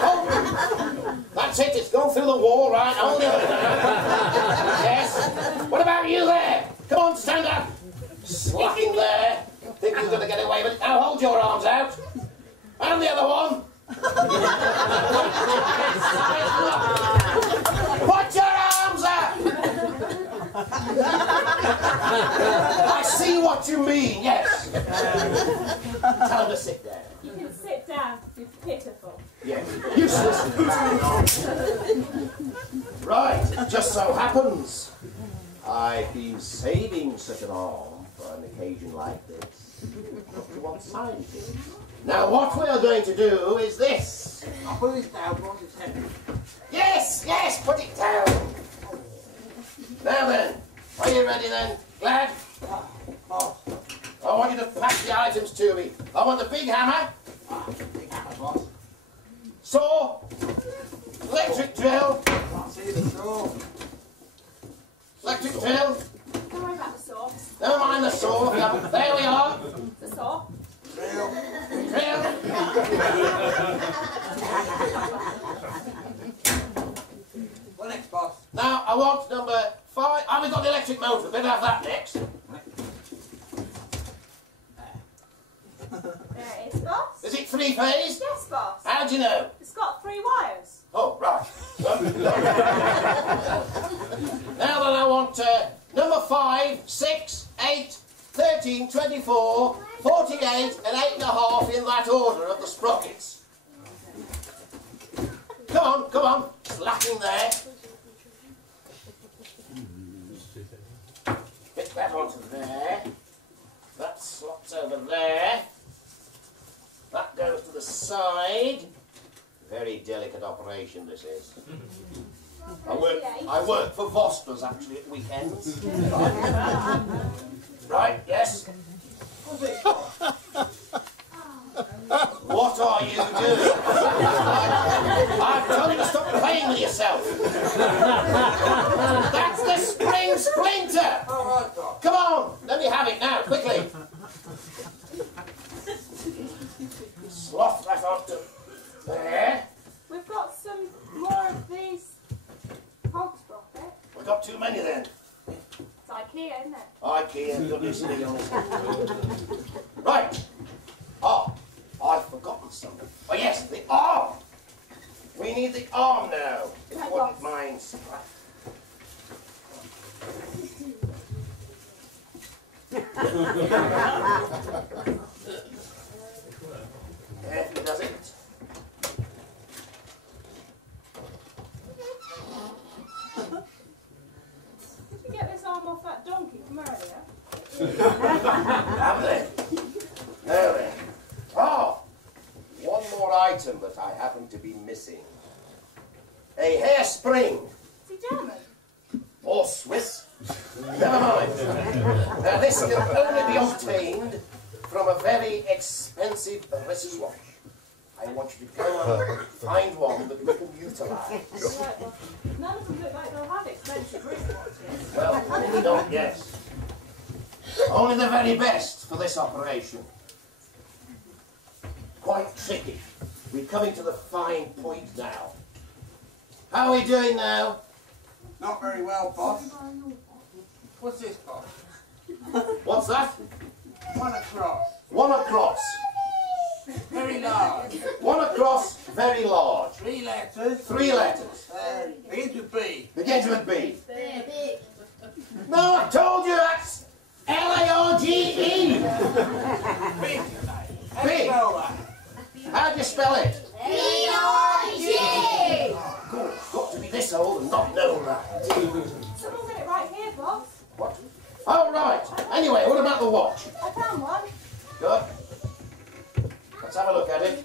Hold. That's it, it's gone through the wall, right? Hold it. Yes? What about you there? Come on, stand up! Slacking there. Think you're going to get away with it. Now hold your arms out. And the other one. Put your arms up! I see what you mean, yes. Tell him to sit there. You can sit down, it's pitiful. Yes, useless. Right, just so happens I've been saving such an arm for an occasion like this. Put to one side it is. Now what we are going to do is this. I'll put it down, boss. It's heavy. Yes, yes, put it down. Now then, are you ready then? Glad? Boss. I want you to pack the items to me. I want the big hammer. Big hammer, boss. Saw. Electric drill. Can't see the saw. Electric drill. Don't worry about the saw. Never mind the saw. Yeah, there we are. The saw. Drill. Drill. What next, boss? Now I want number 5. Oh, we've got the electric motor. Better have that next. There it is, boss. Is it 3-phase? Yes, boss. How do you know? It's got 3 wires. Oh, right. Now then I want number 5, 6, 8, 13, 24, 48 and 8.5 in that order of the sprockets. Come on, slacking there. Get that onto there. That slots over there. That goes to the side. very delicate operation, this is. I work for Vosters, actually, at weekends. Right, yes? What are you doing? I've told you to stop playing with yourself. That's the spring splinter. Come on, let me have it now, quickly. Slough that onto there. We've got some more of these hog sprocket. We've got too many then. It's IKEA, isn't it? IKEA, goodness me, honest. Right. Oh, I've forgotten something. Oh yes, the arm. We need the arm now, if you wouldn't mind. There he does it. Did you get this arm off that donkey from earlier? Have they? There then. Oh, one more item that I happen to be missing. A hairspring. Is he German? Or Swiss. Never mind. Now this can only be obtained from a very expensive wristwatch. I want you to go and find one that we can utilise. Right, well, none of them look like they'll have expensive wristwatches. Well, not yet. Only the very best for this operation. Quite tricky. We're coming to the fine point now. How are we doing now? Not very well, boss. What's this, boss? What's that? One across. One across. Very large. One across, very large. 3 letters. 3 letters. Begins with B. Begins with B. Big. No, I told you that's L-A-R-G-E. Big. Big. How'd you spell it? B-I-G. Good. Got to be this old and not know that. Someone's got it right here, boss. What? Oh, right. Anyway, what about the watch? I found one. Good. Let's have a look at it.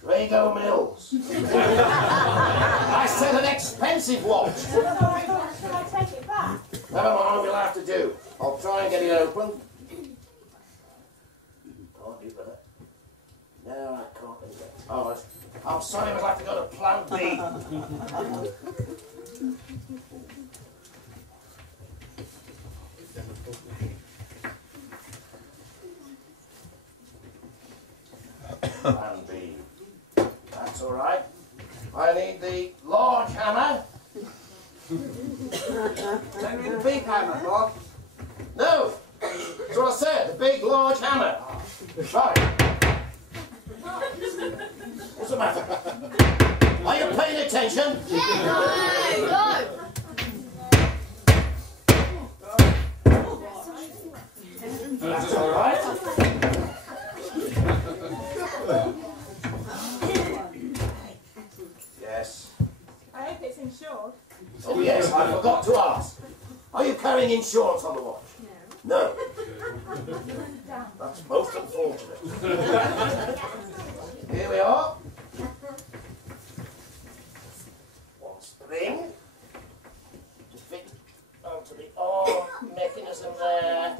Treknow Mills. I said an expensive watch. Should I take it back? Never mind, we'll have to do. I'll try and get it open. Can't do that. No, I can't do that. Oh, I'm sorry, we'll have to go to Plan B. Plan B. That's all right. I need the large hammer. Don't need a big hammer, boss. No, that's what I said. The big, large hammer. Right. What's the matter? Are you paying attention? No. That's all right. Yes. I hope it's insured. Oh yes, I forgot to ask. Are you carrying insurance on the watch? No. That's most unfortunate. Here we are. One spring to fit onto the arm mechanism there.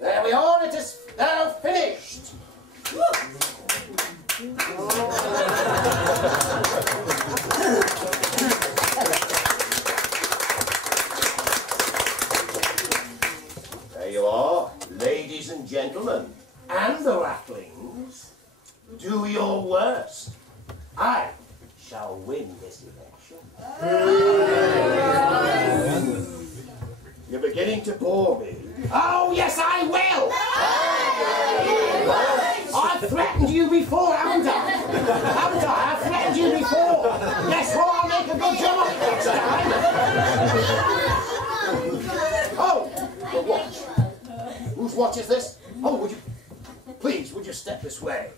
There we are, it is now finished. There you are, ladies and gentlemen, and the Rattlings. Do your worst. I shall win this election. You're beginning to bore me. Oh, yes, I will! I've threatened you before, haven't I? Haven't I? I've threatened you before. Yes, well, I'll make a good job of it next time. Oh, the watch. Whose watch is this? Oh, would you... Please, would you step this way?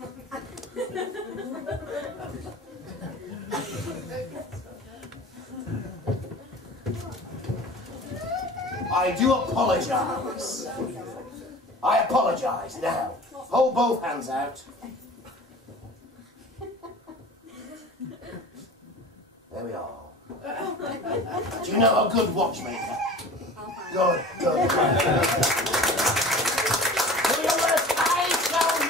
I do apologise. I apologise. Now, hold both hands out. There we are. Do you know a good watchmaker? Good, good. Do you work eyes down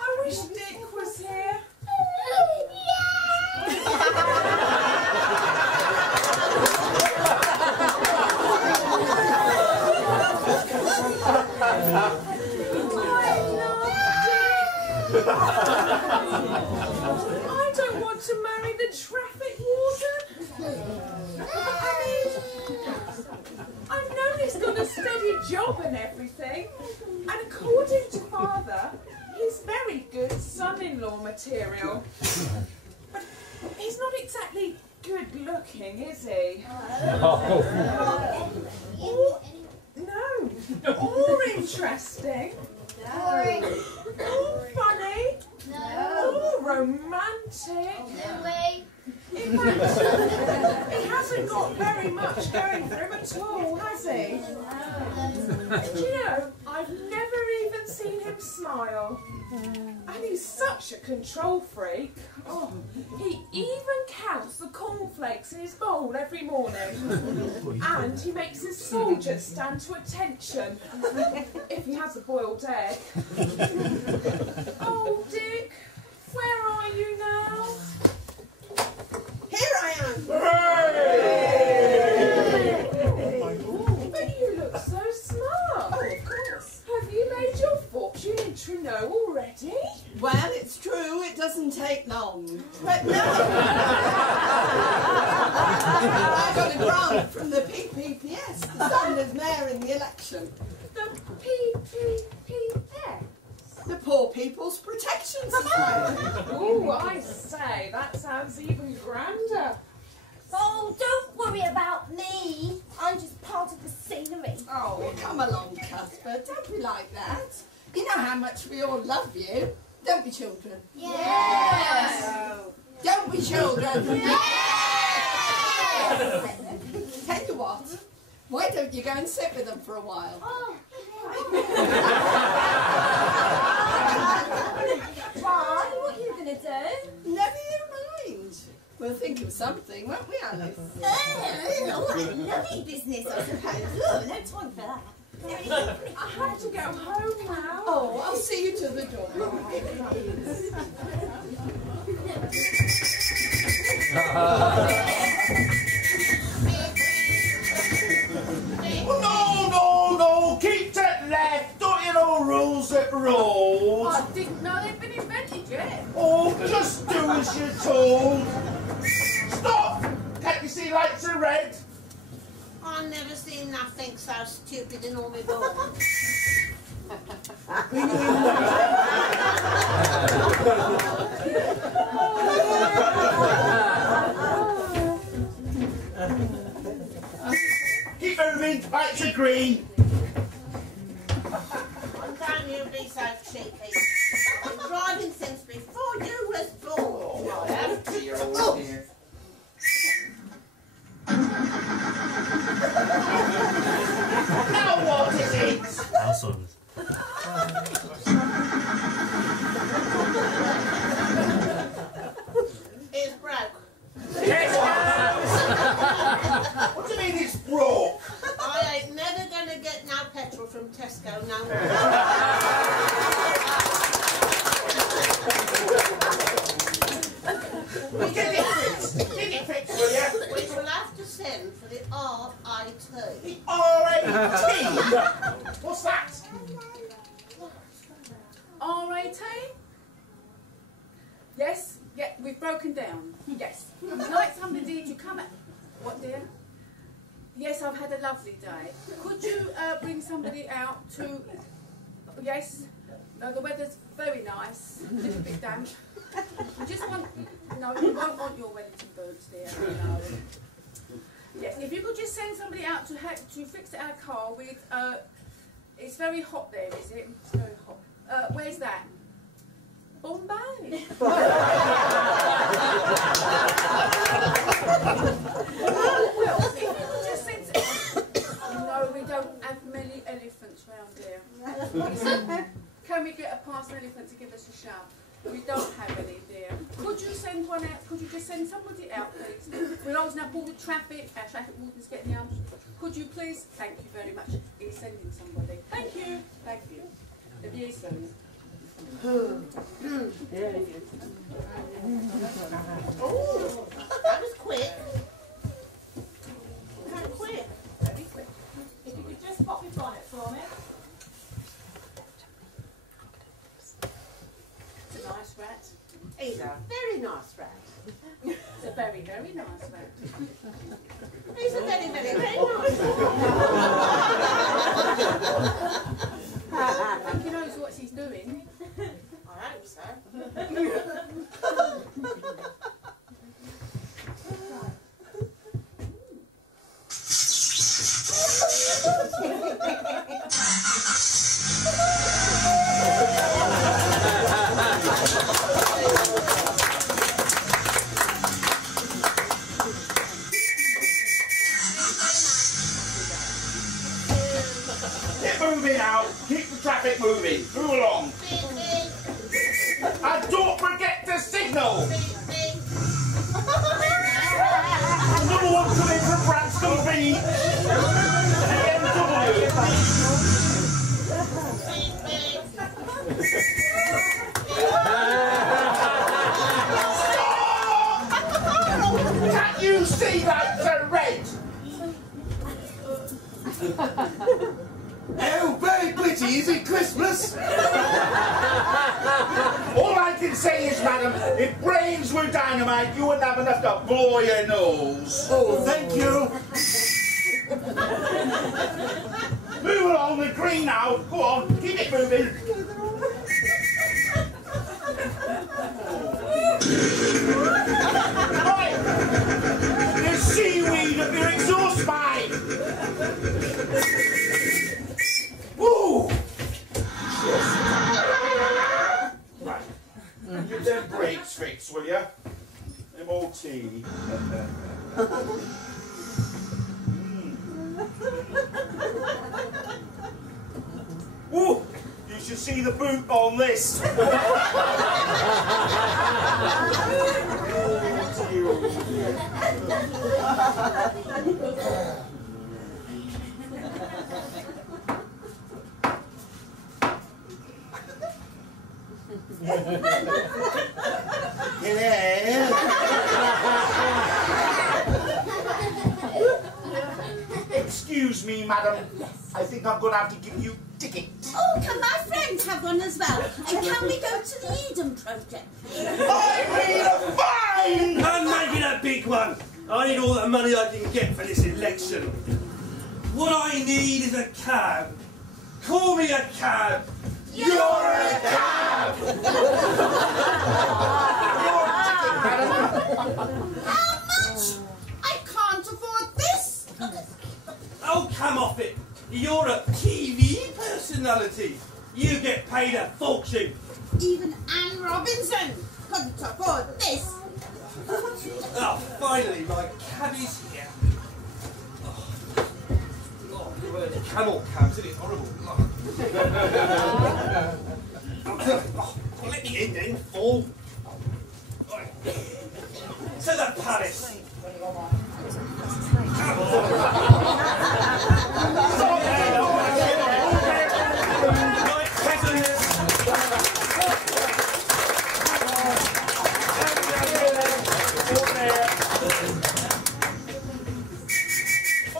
I wish Dick was here. I don't want to marry the traffic warden. I've known he's got a steady job and everything, and according to Father, he's very good son-in-law material. But he's not exactly good looking, is he? No. Or interesting. No. Or funny. No. Or romantic. No way. In fact, he hasn't got very much going for him at all, has he? Do you know, I've never even seen him smile. And he's such a control freak. Oh, he even counts the cornflakes in his bowl every morning. And he makes his soldiers stand to attention if he has a boiled egg. Oh, Dick, where are you now? Here I am. But you look so smart. Oh, of course. Have you made your fortune in Treknow already? Well, it's true, it doesn't take long. But no! I got a grant from the PPPS to stand as mayor in the election. The PPPS? The Poor People's Protection Society. Oh, I say, that sounds even grander. Oh, don't worry about me. I'm just part of the scenery. Oh, come along, Cuthbert. Don't be like that. You know how much we all love you. Don't we, children? Yes. Don't we, children? Yes. Tell you what, why don't you go and sit with them for a while? Oh. Why? What are you going to do? Never you mind. We'll think of something, won't we, Alice? Lovely business, I suppose. Oh, no time for that. I have to go home now. Oh, I'll see you to the door. No, keep to the left. Don't you know rules at road? I didn't know they'd been invented yet. Oh, just do as you're told. Stop! Can't you see lights are red? I've never seen nothing so stupid in all my bones. Keep moving, lights are green. Don't you be so cheeky. I've been driving since before you was born. Oh, I have to, you're all here. Now what is it? House on. It's broke. What do you mean it's broke? I ain't never gonna get no petrol from Tesco no more. Get it fixed, will you? Which will have to send for the RIT. The RAT? What's that? RAT? Yes, yeah, we've broken down. Yes. Would you like somebody to come at... What, dear? Yes, I've had a lovely day. Could you bring somebody out to... Yes? No, the weather's very nice. A little bit damp. We just want... No, we won't want your Wellington boots, dear. No. Yes, if you could just send somebody out to fix our car with... it's very hot there, is it? It's very hot. Where's that? Bombay. Well, if you could just send... No, we don't have many elephants round here. Can we get a past elephant to give us a shout? We don't have any, dear. Could you send one out? Could you just send somebody out, please? We're holding up all the traffic. Our traffic warden's getting the arms. Could you please? Thank you very much. He's sending somebody. Thank you. Thank you. The view soon. Oh, that was quick. How quick? Very quick. If you could just pop your bonnet for me. It's a nice rat. He's a very nice rat. It's a very, very nice rat. He's a very, very, very nice I think he knows what he's doing. I hope so. Get moving now. Keep the traffic moving. Move along. And don't forget to signal. Number one coming from Branscombe B. BMW. Can't you see lights are red? Oh, very pretty. Is it Christmas? All I can say is, madam, if brains were dynamite, you wouldn't have enough to blow your nose. Oh, thank you. Move along, the green now. Go on, keep it moving. Right. There's seaweed up your exhaust pipe. Woo! Right. Give them brakes fixed, will you? MOT. Woo! You should see the boot on this. Excuse me, madam. I think I'm going to have to give you tickets. Oh, can my friends have one as well? And can we go to the Eden project? I mean a fine! I'm making a big one. I need all the money I can get for this election. What I need is a cab. Call me a cab. You're a cab! How much? I can't afford this. Oh, come off it. You're a TV personality. You get paid a fortune. Even Anne Robinson couldn't afford this. Oh, finally, my cab is here. Oh, camel cabs, isn't it horrible? Oh, let me in then, fool. To the palace.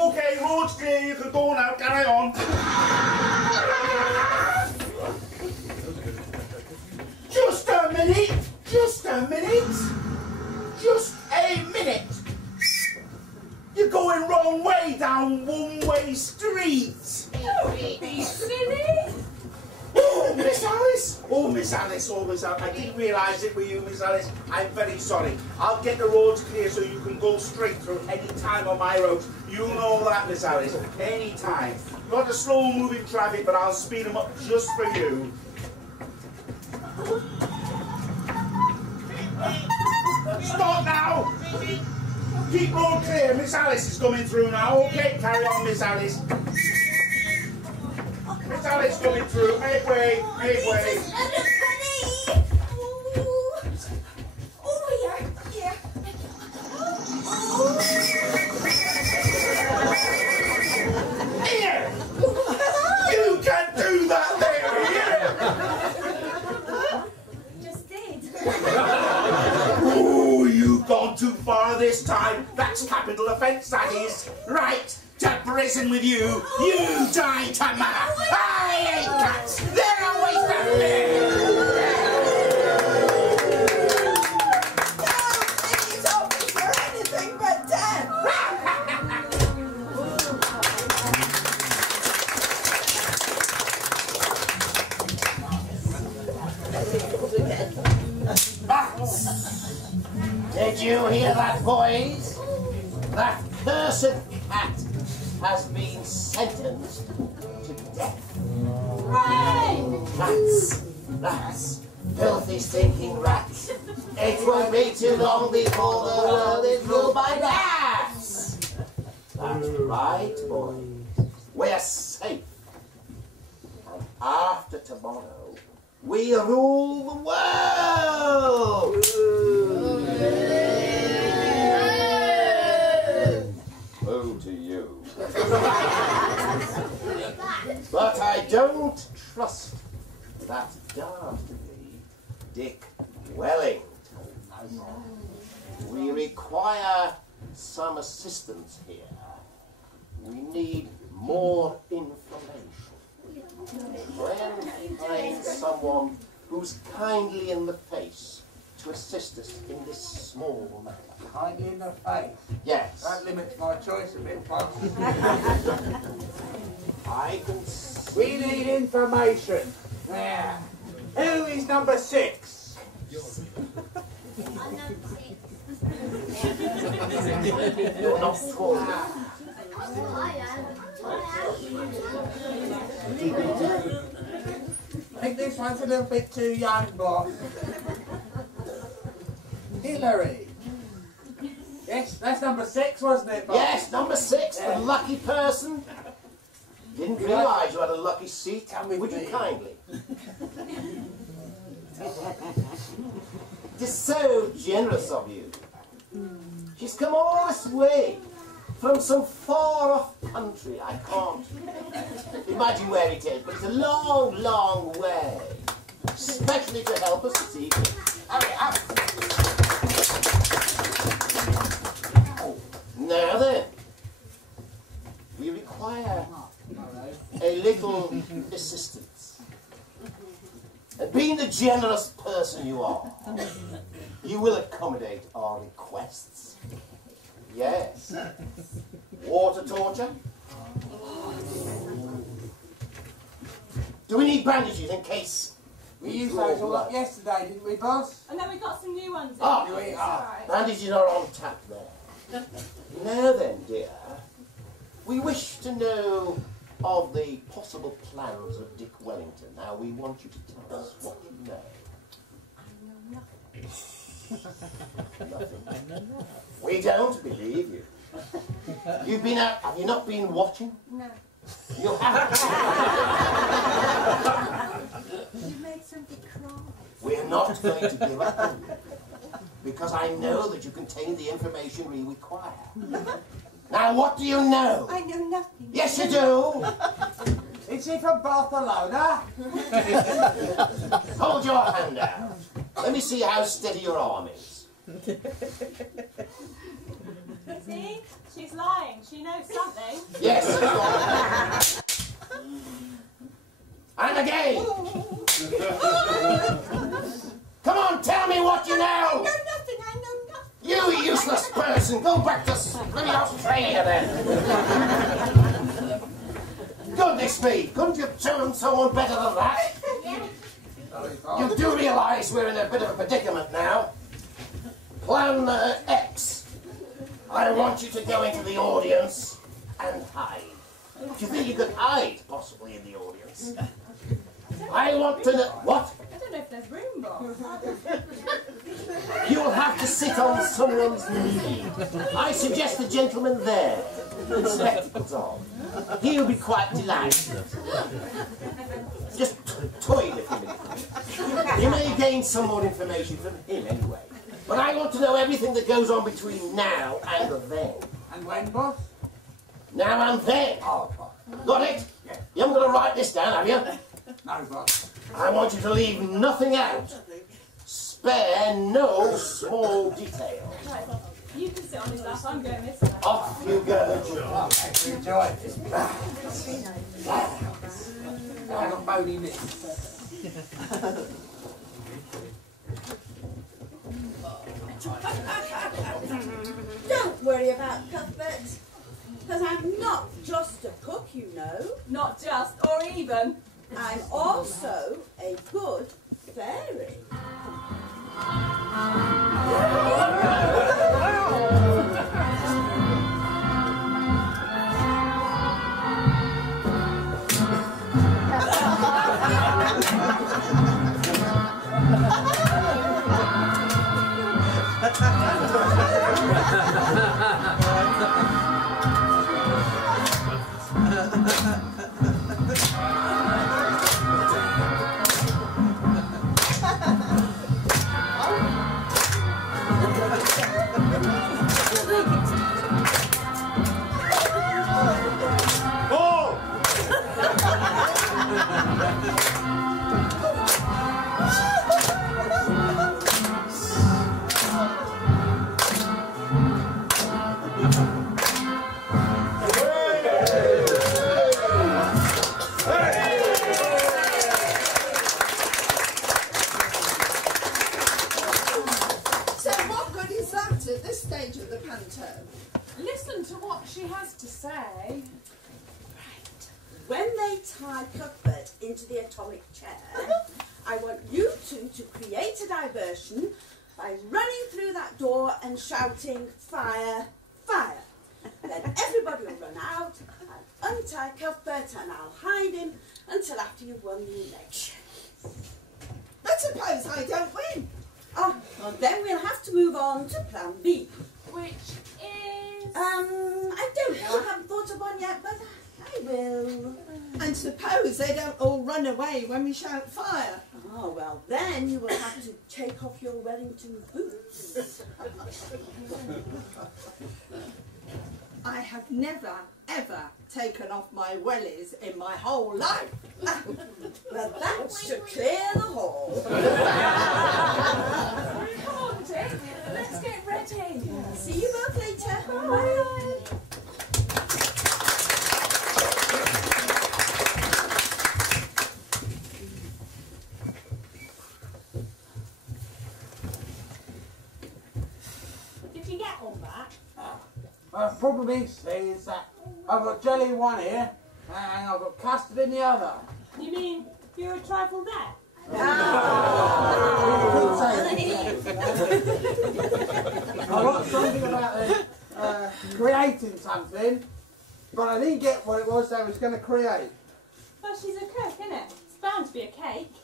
Okay, road's clear, you can go now, carry on. Just a minute, just a minute, just a minute. You're going wrong way down one-way street. Don't be silly. Oh, Miss Alice! Oh, Miss Alice, oh, Miss Alice. I didn't realise it were you, Miss Alice. I'm very sorry. I'll get the roads clear so you can go straight through any time on my roads. You know that, Miss Alice. Any time. Not a slow-moving traffic, but I'll speed them up just for you. Stop now! Keep road clear. Miss Alice is coming through now. Okay, carry on, Miss Alice. Miss Alice coming through. Make way, make way. Here! You can't do that there! Just did. Oh, you've gone too far this time. That's capital offence, that is. Right, to prison with you. You die tomorrow. I ain't cats. They're a waste of He's hoping for anything but death. Did you hear that, boys? That cursed cat has been sentenced to death. Rats, filthy stinking rats. It won't be too long before the world is ruled by rats. That's right, boys. We're safe. And after tomorrow, we rule the world. Woe to you. But I don't trust that dastardly Dick Wellington. We require some assistance here. We need more information. When we find someone who's kindly in the face to assist us in this small matter. Kindly in the face? Yes. That limits my choice a bit, boss. I can see. We need information. Yeah. Who is number 6? I'm number 6. You're not tall. Oh, I am. I think this one's a little bit too young, boss. Hillary. Yes, that's number 6, wasn't it, boss? Yes, number 6, Yeah. the lucky person. Didn't realise you had a lucky seat. Would you kindly? It is so generous of you. She's come all this way from some far-off country. I can't imagine where it is, but it's a long, long way. Especially to help us this evening. Hurry up! Now then, we require a little assistance. And being the generous person you are, you will accommodate our requests. Yes. Water torture? Do we need bandages in case? We used those all up yesterday, didn't we, boss? And then we got some new ones in. Bandages are on tap there. Now then, dear, we wish to know of the possible plans of Dick Wellington. Now, we want you to tell us what you know. Nothing. We don't believe you. You've been out, have you not been watching? No. You haven't. You made somebody cry. We're not going to give up, because I know that you contain the information we require. Now, what do you know? I know nothing. Yes, you do. Is he from Barcelona? Hold your hand out. Let me see how steady your arm is. See? She's lying. She knows something. Yes. And again. Come on, tell me what you know. I know nothing. I know nothing. You useless person. Go back to bloody Australia then. Goodness me. Couldn't you have chosen someone better than that? You do realise we're in a bit of a predicament now. Plan X. I want you to go into the audience and hide. Do you think you could hide, possibly, in the audience? I want to know... What? I don't know if there's room, boss. You'll have to sit on someone's knee. I suggest the gentleman there, with spectacles on. He'll be quite delighted. Just toy with him. You may gain some more information from him anyway. But I want to know everything that goes on between now and then. And when, boss? Now and then. Oh, boss. Got it? Yeah. You haven't got to write this down, have you? No, boss. I want you to leave nothing out. Spare no small detail. Right, you can sit on his lap, I'm going this way. Off you go. Oh, enjoy this. I got bony knees. Don't worry about Cuthbert, because I'm not just a cook, you know. Not just, or even. I'm also a good fairy. Listen to what she has to say. When they tie Cuthbert into the atomic chair, I want you two to create a diversion by running through that door and shouting, "Fire, fire." Then everybody will run out, I'll untie Cuthbert and I'll hide him until after you've won the election. But suppose I don't win? Oh, well then we'll have to move on to plan B. Which is... I don't know, I haven't thought of one yet, but I will. And suppose they don't all run away when we shout fire? Oh, well then you will have to take off your Wellington boots. I have never, ever taken off my wellies in my whole life. Well, that's to clear the hall. Come on, Dick. Let's get ready. See you both later. Bye. Did you get all that? Problem is that I've got jelly in one ear and I've got custard in the other. You mean you're a trifle there? I got something about creating something, but I didn't get what it was I was going to create. Well, she's a cook, isn't it? It's bound to be a cake.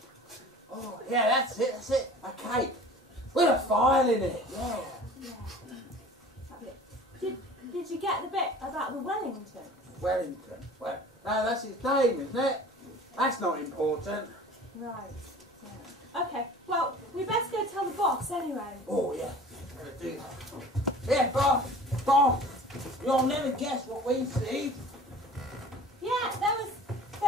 Oh, yeah, that's it, a cake. With a file in it, yeah. Did you get the bit about the Wellington? Wellington? Well, no, that's his name, isn't it? That's not important. Right. Yeah. Okay, well, we best go tell the boss anyway. Oh, yeah. Gotta do that. Yeah, boss, you'll never guess what we see. Yeah, there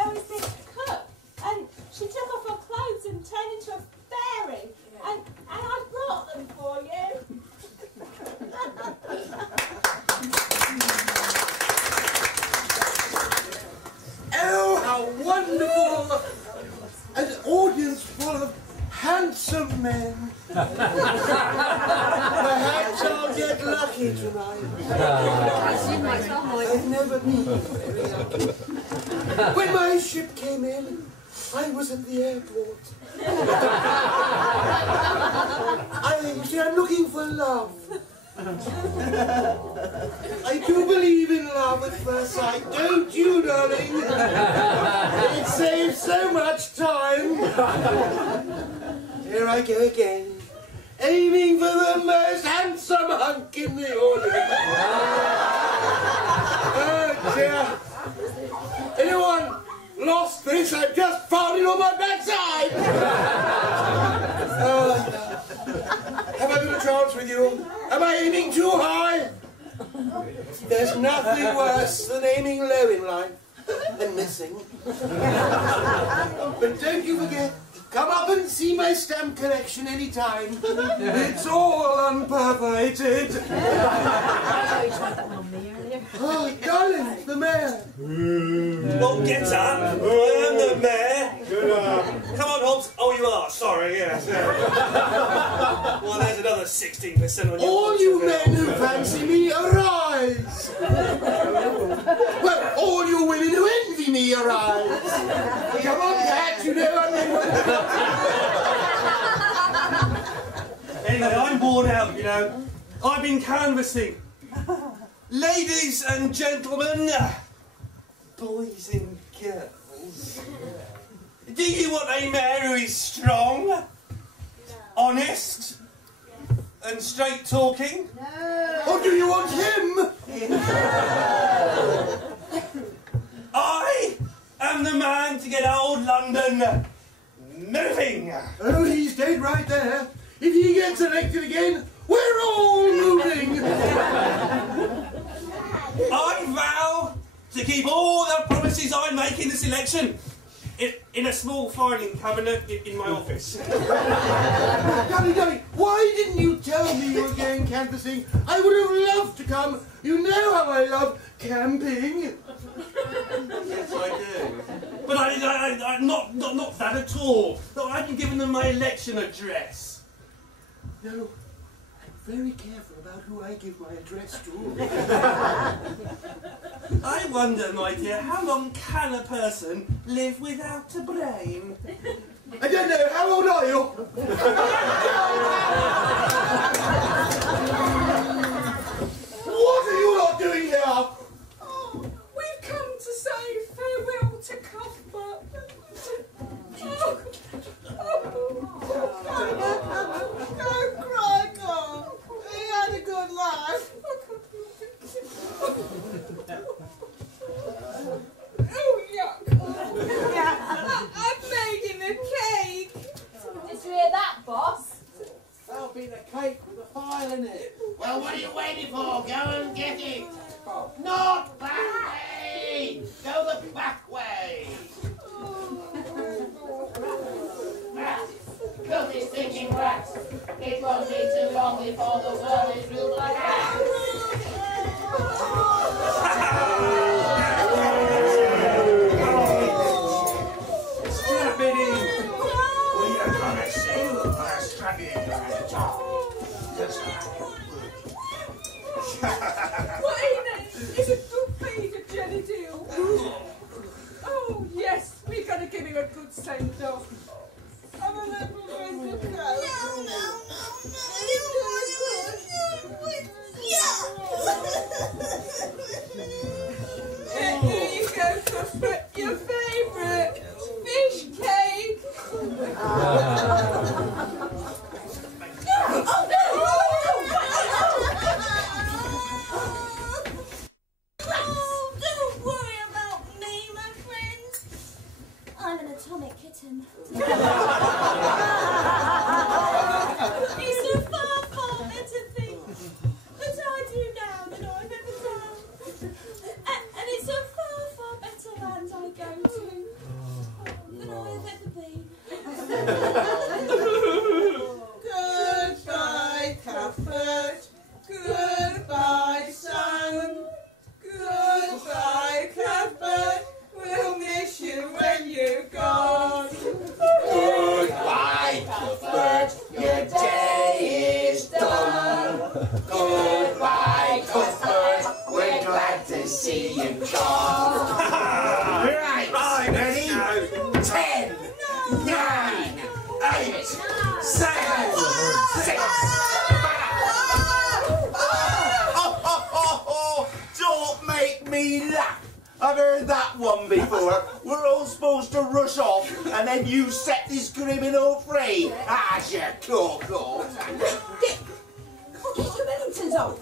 was this cook, and she took off her clothes and turned into a fairy, and I brought them for you. Oh, how wonderful! An audience full of handsome men. Perhaps I'll get lucky tonight. I've never been very lucky. When my ship came in, I was at the airport. I'm looking for love. I do believe in love at first sight, don't you, darling? It saves so much time. Here I go again, aiming for the most handsome hunk in the audience. Oh dear. Anyone lost this? I've just found it on my backside. Have I got a chance with you? Am I aiming too high? There's nothing worse than aiming low in life and missing. But don't you forget, come up and see my stamp collection anytime. It's all unperforated. Oh, darling, the mayor. Well, get up. I am the mayor. Come on, Hobbs. Oh, you are. Sorry, yes. Well, there's another 16% on your... All you men who fancy me, arise. Well, all you women who envy me, arise. Come on, Pat, you know I'm Anyway, I'm worn out, you know. I've been canvassing. Ladies and gentlemen, boys and girls, do you want a mayor who is strong, honest, and straight talking? No. Or do you want him? I am the man to get old London moving. Oh, he's dead right there. If he gets elected again, we're all moving. I vow to keep all the promises I make in this election in a small filing cabinet in my office. Daddy, why didn't you tell me you were going canvassing? I would have loved to come. You know how I love camping. Yes, I do. But I not that at all. No, I haven't given them my election address. No, I'm very careful about who I give my address to. I wonder, my dear, how long can a person live without a brain? I don't know. How old are you? What are you lot doing here? Oh, we've come to say farewell to Cuthbert. Don't cry, Con. He had a good life. Oh, yuck. I've made him a cake. Did you hear that, boss? That'll be the cake with the file in it. Well, what are you waiting for? Go and get it. Not that way. Go the back way. Filthy stinking rats. It won't be too long before the world is ruled by rats. Strap it in. Will you come and see? I'll strap it in at the top. What is a good feed of jelly deal? Oh, yes, we're going to give him a good send-off. I'm a little bit of coat. Here you go, Cuthbert, your favourite fish cake. I've heard that one before. We're all supposed to rush off, and then you set this criminal free. Ah, you cuckoo. Dick, get your Wellingtons off.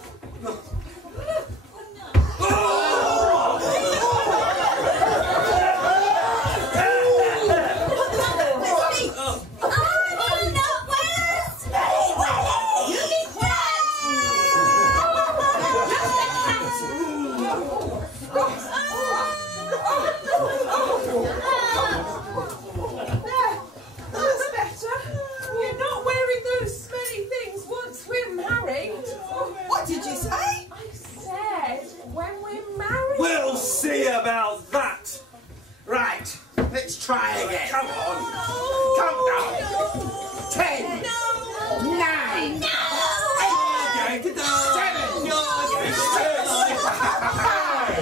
We'll see about that. Right, let's try again. Come on. Countdown. 10, 9, 8, 7, 6, 5,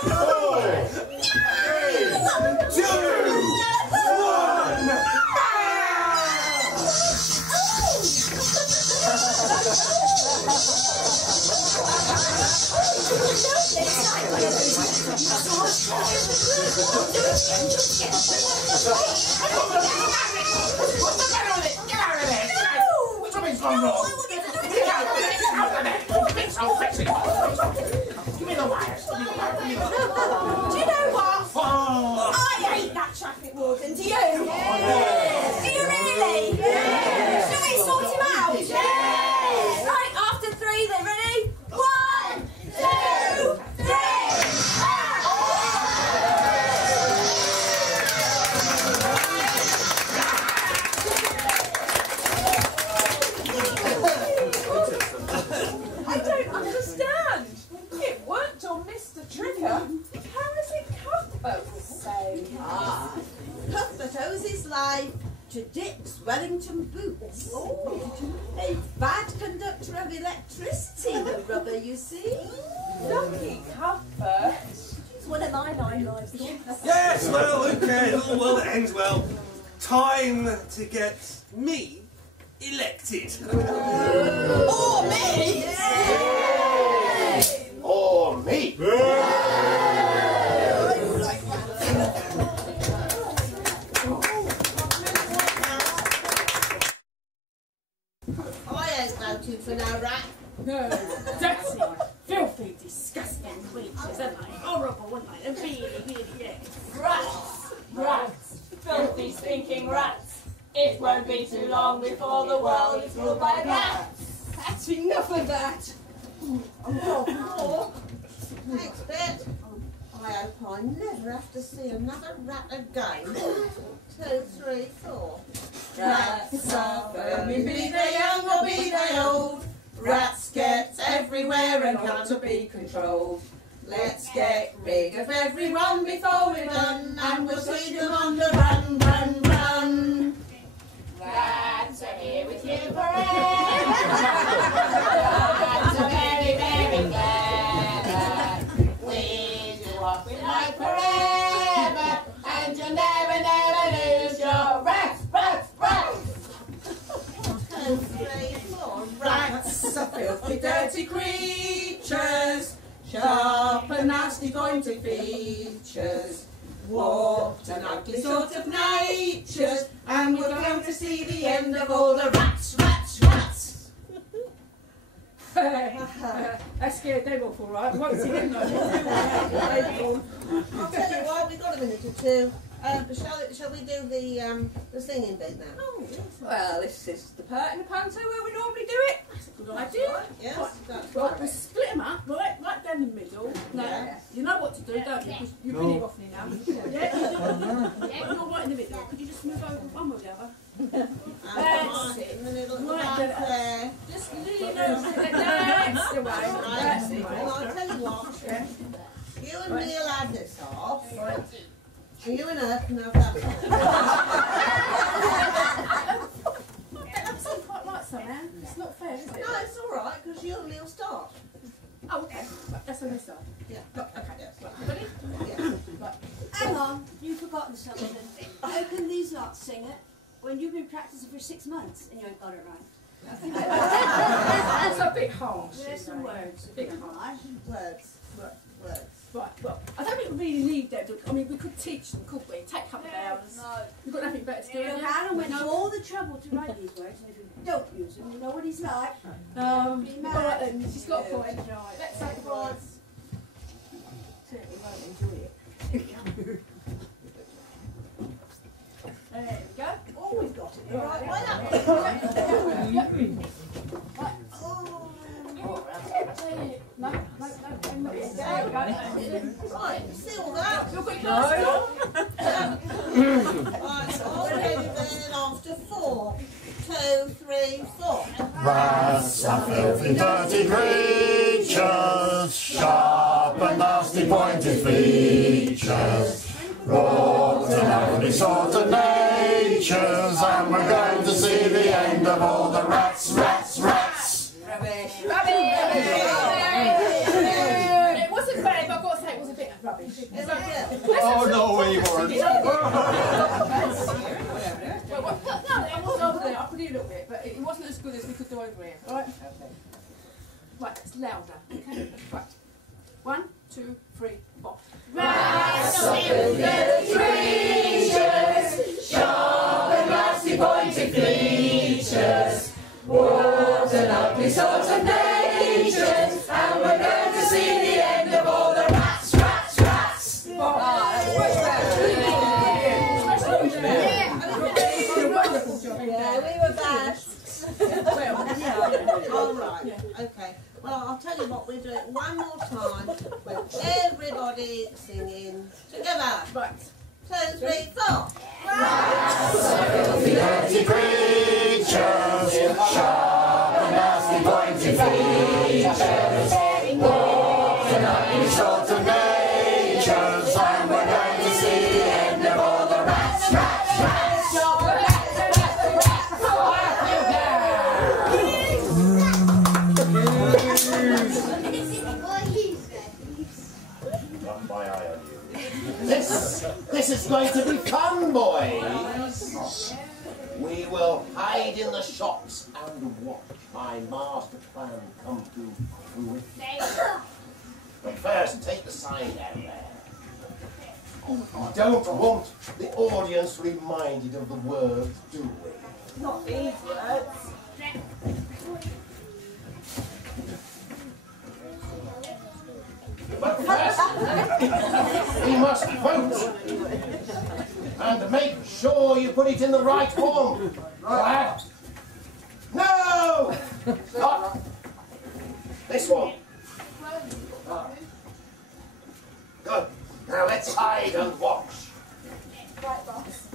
4, 3, 2, Something's gone wrong. Get out of there. I'll fix it. Give me the wires. Do you know what? I hate that traffic warden, do you? Yes. Do you really? Yes. Should we sort him out? Yes. Right, after 3 then, ready? 1, 2, 3. I don't understand. It worked on Mr. Trigger. How is it Cuthbert will say? Cuthbert owes his life to Dick's Wellington boots. A bad conductor of electricity, the rubber, you see. Lucky Cuthbert. It's one of my 9 lives. Yes, well, who cares? All well that ends well. Time to get me elected. Or me! Or me. I ain't voted for no rat. No, dirty, filthy, disgusting creatures, aren't they? Horrible, aren't they? And really, yeah. Rats! Rats! Filthy, stinking rats! It won't be too long before the world is ruled by rats! That's enough of that. Thanks, Bet. I hope I never have to see another rat again. 2, 3, 4. Rats are firmly, be they young or be they old. Rats get everywhere and got to be controlled. Let's get rid of everyone before we're done, and we'll see them on the run, run, run. Rats are here with you forever. Rats are very, very clever. We do what we like forever, and you'll never, never lose your rats, rats, rats. 2, 3, 4. Rats are filthy, dirty creatures, sharp and nasty pointed features, warped and ugly sort of natures, and we're going to see the end of all the rats, rats, rats. That scared them off all right. I won't see them no more. I'll tell you what, we've got a minute or two. Shall we do the singing bit now? Oh, yes. Well, this is the part in the panto where we normally do it. That's a good idea. Yes, that's Right, right. we split them up, right down the middle. Now, Yeah. you know what to do, don't you? Because you've been here often now. Yeah, you're right in the middle. Could you just move over one with the other? That's it. In the middle, Right about there. Just lean over. That's the way. That's the way. Well, I'll tell you what. You and me will have this off. And you and her can have that one. That seems quite right somehow. It's not fair, is it? No, it's all right, because you and me will start. Oh, okay. Right, that's on this side. Yeah. Right, okay. Right. Ready? Yeah. Right. Hang on, you've forgotten something. How can these lots sing it when you've been practicing for 6 months and you ain't got it right? That's a bit harsh. There's some words. A bit harsh. Words. Right, well, I don't think we really need them. I mean, we could teach them, couldn't we? Take a couple of hours. No. We've got nothing better to do. Look, Alan went to all the trouble to write these words, and if you don't use them, you know what he's like. All right then, she's got a point. Right, let's say the words. Certainly won't enjoy it. There we go. Oh, we've got it. Right, Right, well, No, there we go. Right, see all that? You're quick, Right, so all ready then after 4, 2, 3, 4. Rats are filthy, dirty creatures, sharp and nasty pointed features, wrought and ugly sort of natures, and we're going to see the end of all the rats, rats, rats. Rubbish. It wasn't bad, but I've got to say it was a bit rubbish. Oh no, we weren't. No, it wasn't over there. I could hear a little bit, but it wasn't as good as we could do over here. Alright? Right, it's louder. Okay. Right. 1, 2, 3, 4. Rats are filthy creatures, sharp and nasty pointed features, warped and ugly sorts of natures, and we're going to see the end of all the rats, rats, rats. Yeah, we were bad. All right, okay. Well, I'll tell you what, we'll do it one more time with everybody singing together. Right. 2, 3, 4. Rats are filthy, dirty creatures, sharp and nasty pointed features, warped and ugly sort of natures, and we're going to see the end of all the rats, rats, rats. This is going to be fun, boys. We will hide in the shops and watch my master plan come to fruition. But first, take the sign down there. We don't want the audience reminded of the words, do we? Not these words. But first, we must vote. And make sure you put it in the right form. Right? No! Not this one. Good. Now let's hide and watch. Right, boss.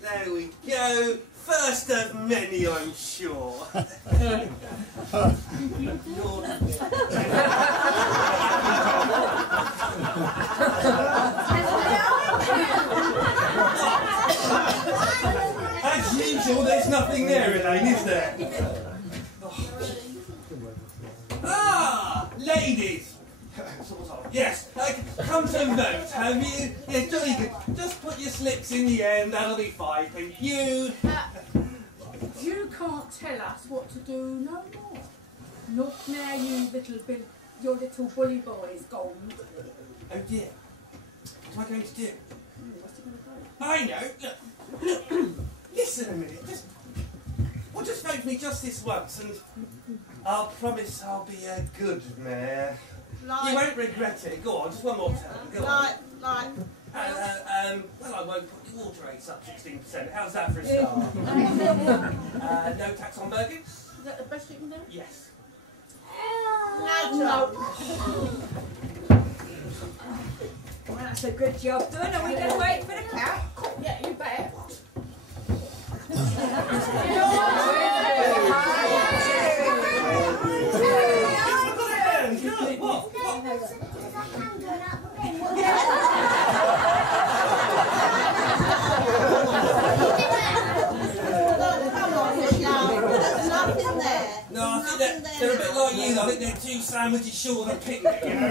There we go. First of many, I'm sure. As usual, there's nothing there, Elaine, is there? Ah, ladies. Yes, come to vote, have you? Yes, jolly good. Just put your slips in the end, that'll be fine, thank you. You can't tell us what to do no more. Not now your little bully boy's gone. Oh dear. What am I going to do? I know. Look. Listen a minute. Just vote me just this once, and I'll promise I'll be a good mayor. You won't regret it. Go on, just one more time. Go on. Like. Well, I won't put the water rates up 16%. How's that for a start? No tax on burgers? Is that the best you can do? Yes. No. Well, that's a good job done. Are we going to wait for the count? Yeah, you bet. No, I think they're a bit like you. I think they're 2 sandwiches short of a picnic, you know.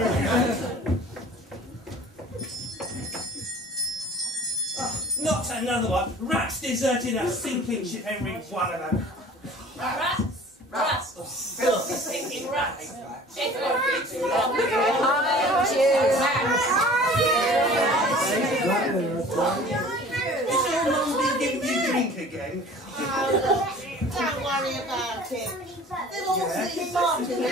Not to Another one. Rats deserted a sinking ship, every one of them. Rats. Filthy stinking rats. It won't be too long. Is your mum been giving you drink again? Don't worry about it. They'll all see Martin.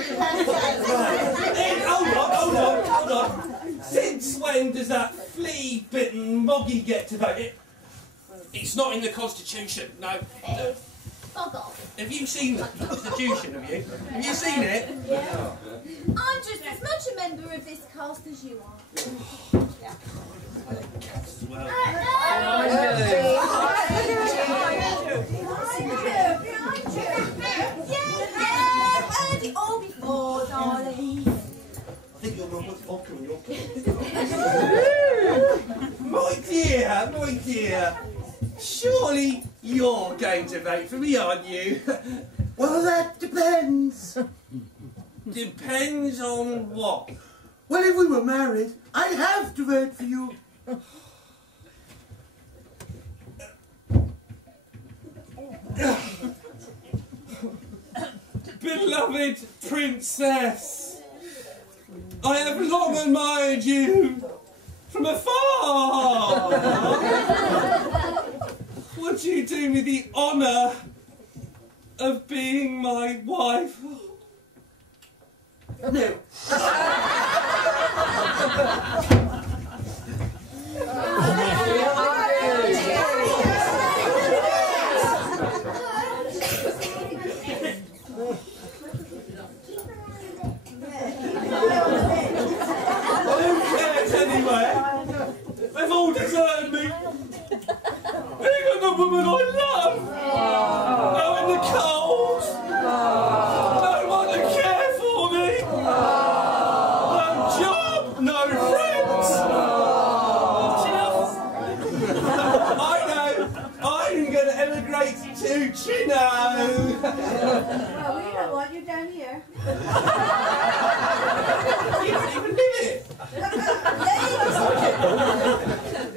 Hold on. Since when does that flea-bitten moggy get to vote? It's not in the Constitution, no. Have you seen the Constitution, have you? Have you seen it? Yeah. I'm just as much a member of this cast as you are. Well. Yeah, heard it all before, darling. I think your mum was offering your My dear, surely you're going to vote for me, aren't you? Well, that depends. Depends on what? Well, if we were married, I'd have to vote for you. Beloved princess, I have long admired you from afar. Would you do me the honour of being my wife? No. They've all deserted me. Even the woman I love. Out in the cold. No one to care for me. No job, no friends. I know. I'm going to emigrate to Chino. Well, we don't want you down here. You don't even live it.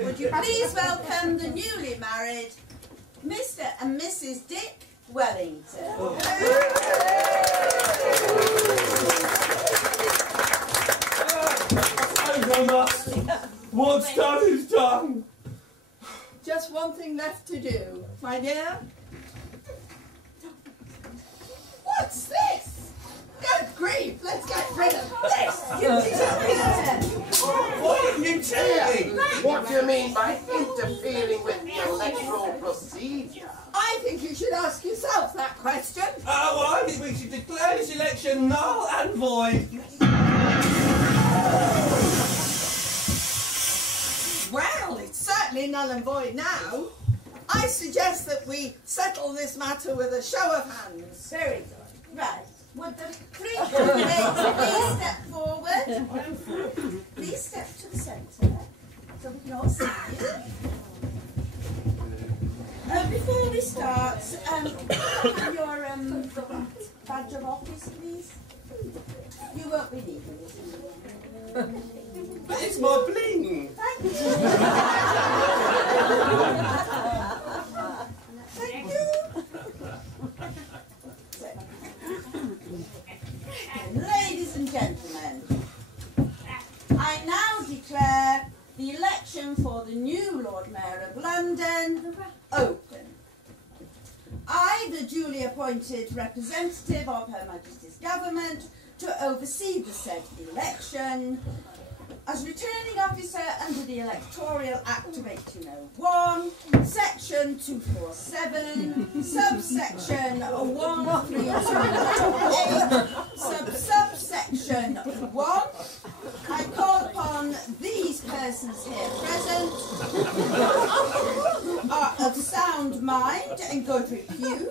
Would you please welcome the newly married Mr. and Mrs. Dick Wellington. What's done is done. Just one thing left to do, my dear. What's this? Good grief, let's get rid of this! What are you telling me? What do you mean by interfering with the electoral procedure? I think you should ask yourself that question. Well, I think we should declare this election null and void. Well, it's certainly null and void now. I suggest that we settle this matter with a show of hands. Very good. Right. Would the three candidates please step forward? Please step to the centre so we can all see you. Before we start, your badge of office, please. You won't be needing it. But it's my bling. Thank you. Thank you. Ladies and gentlemen, I now declare the election for the new Lord Mayor of London open. I, the duly appointed representative of Her Majesty's Government to oversee the said election, as returning officer under the Electoral Act of 1801, section 247, subsection 1328, subsection 1, I call upon these persons here present, who are of sound mind and good repute,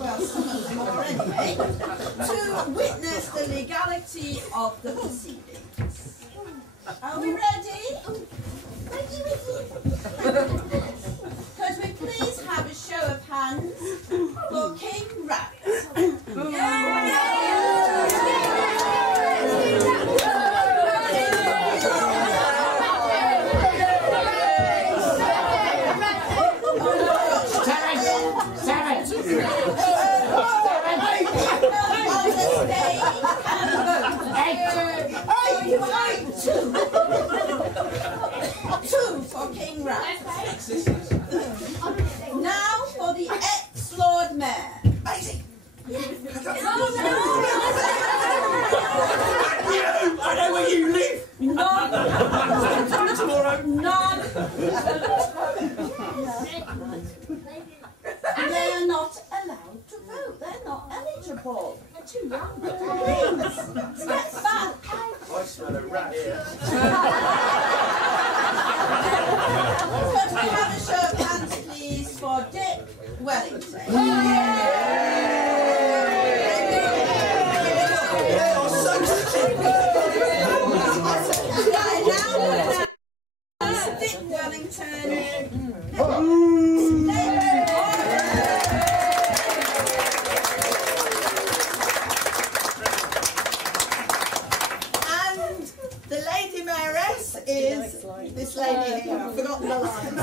well, some of them are anyway, to witness the legality of the proceedings. Are we ready? Ready. Could we please have a show of hands for King Rat? They are not allowed to vote. They're not eligible. They're too young. Please, step back. I smell a rat here. Could we have a show of hands, please, for Dick Wellington? Dick Wellington. And the Lady Mayoress is this lady here. I've forgotten the lines.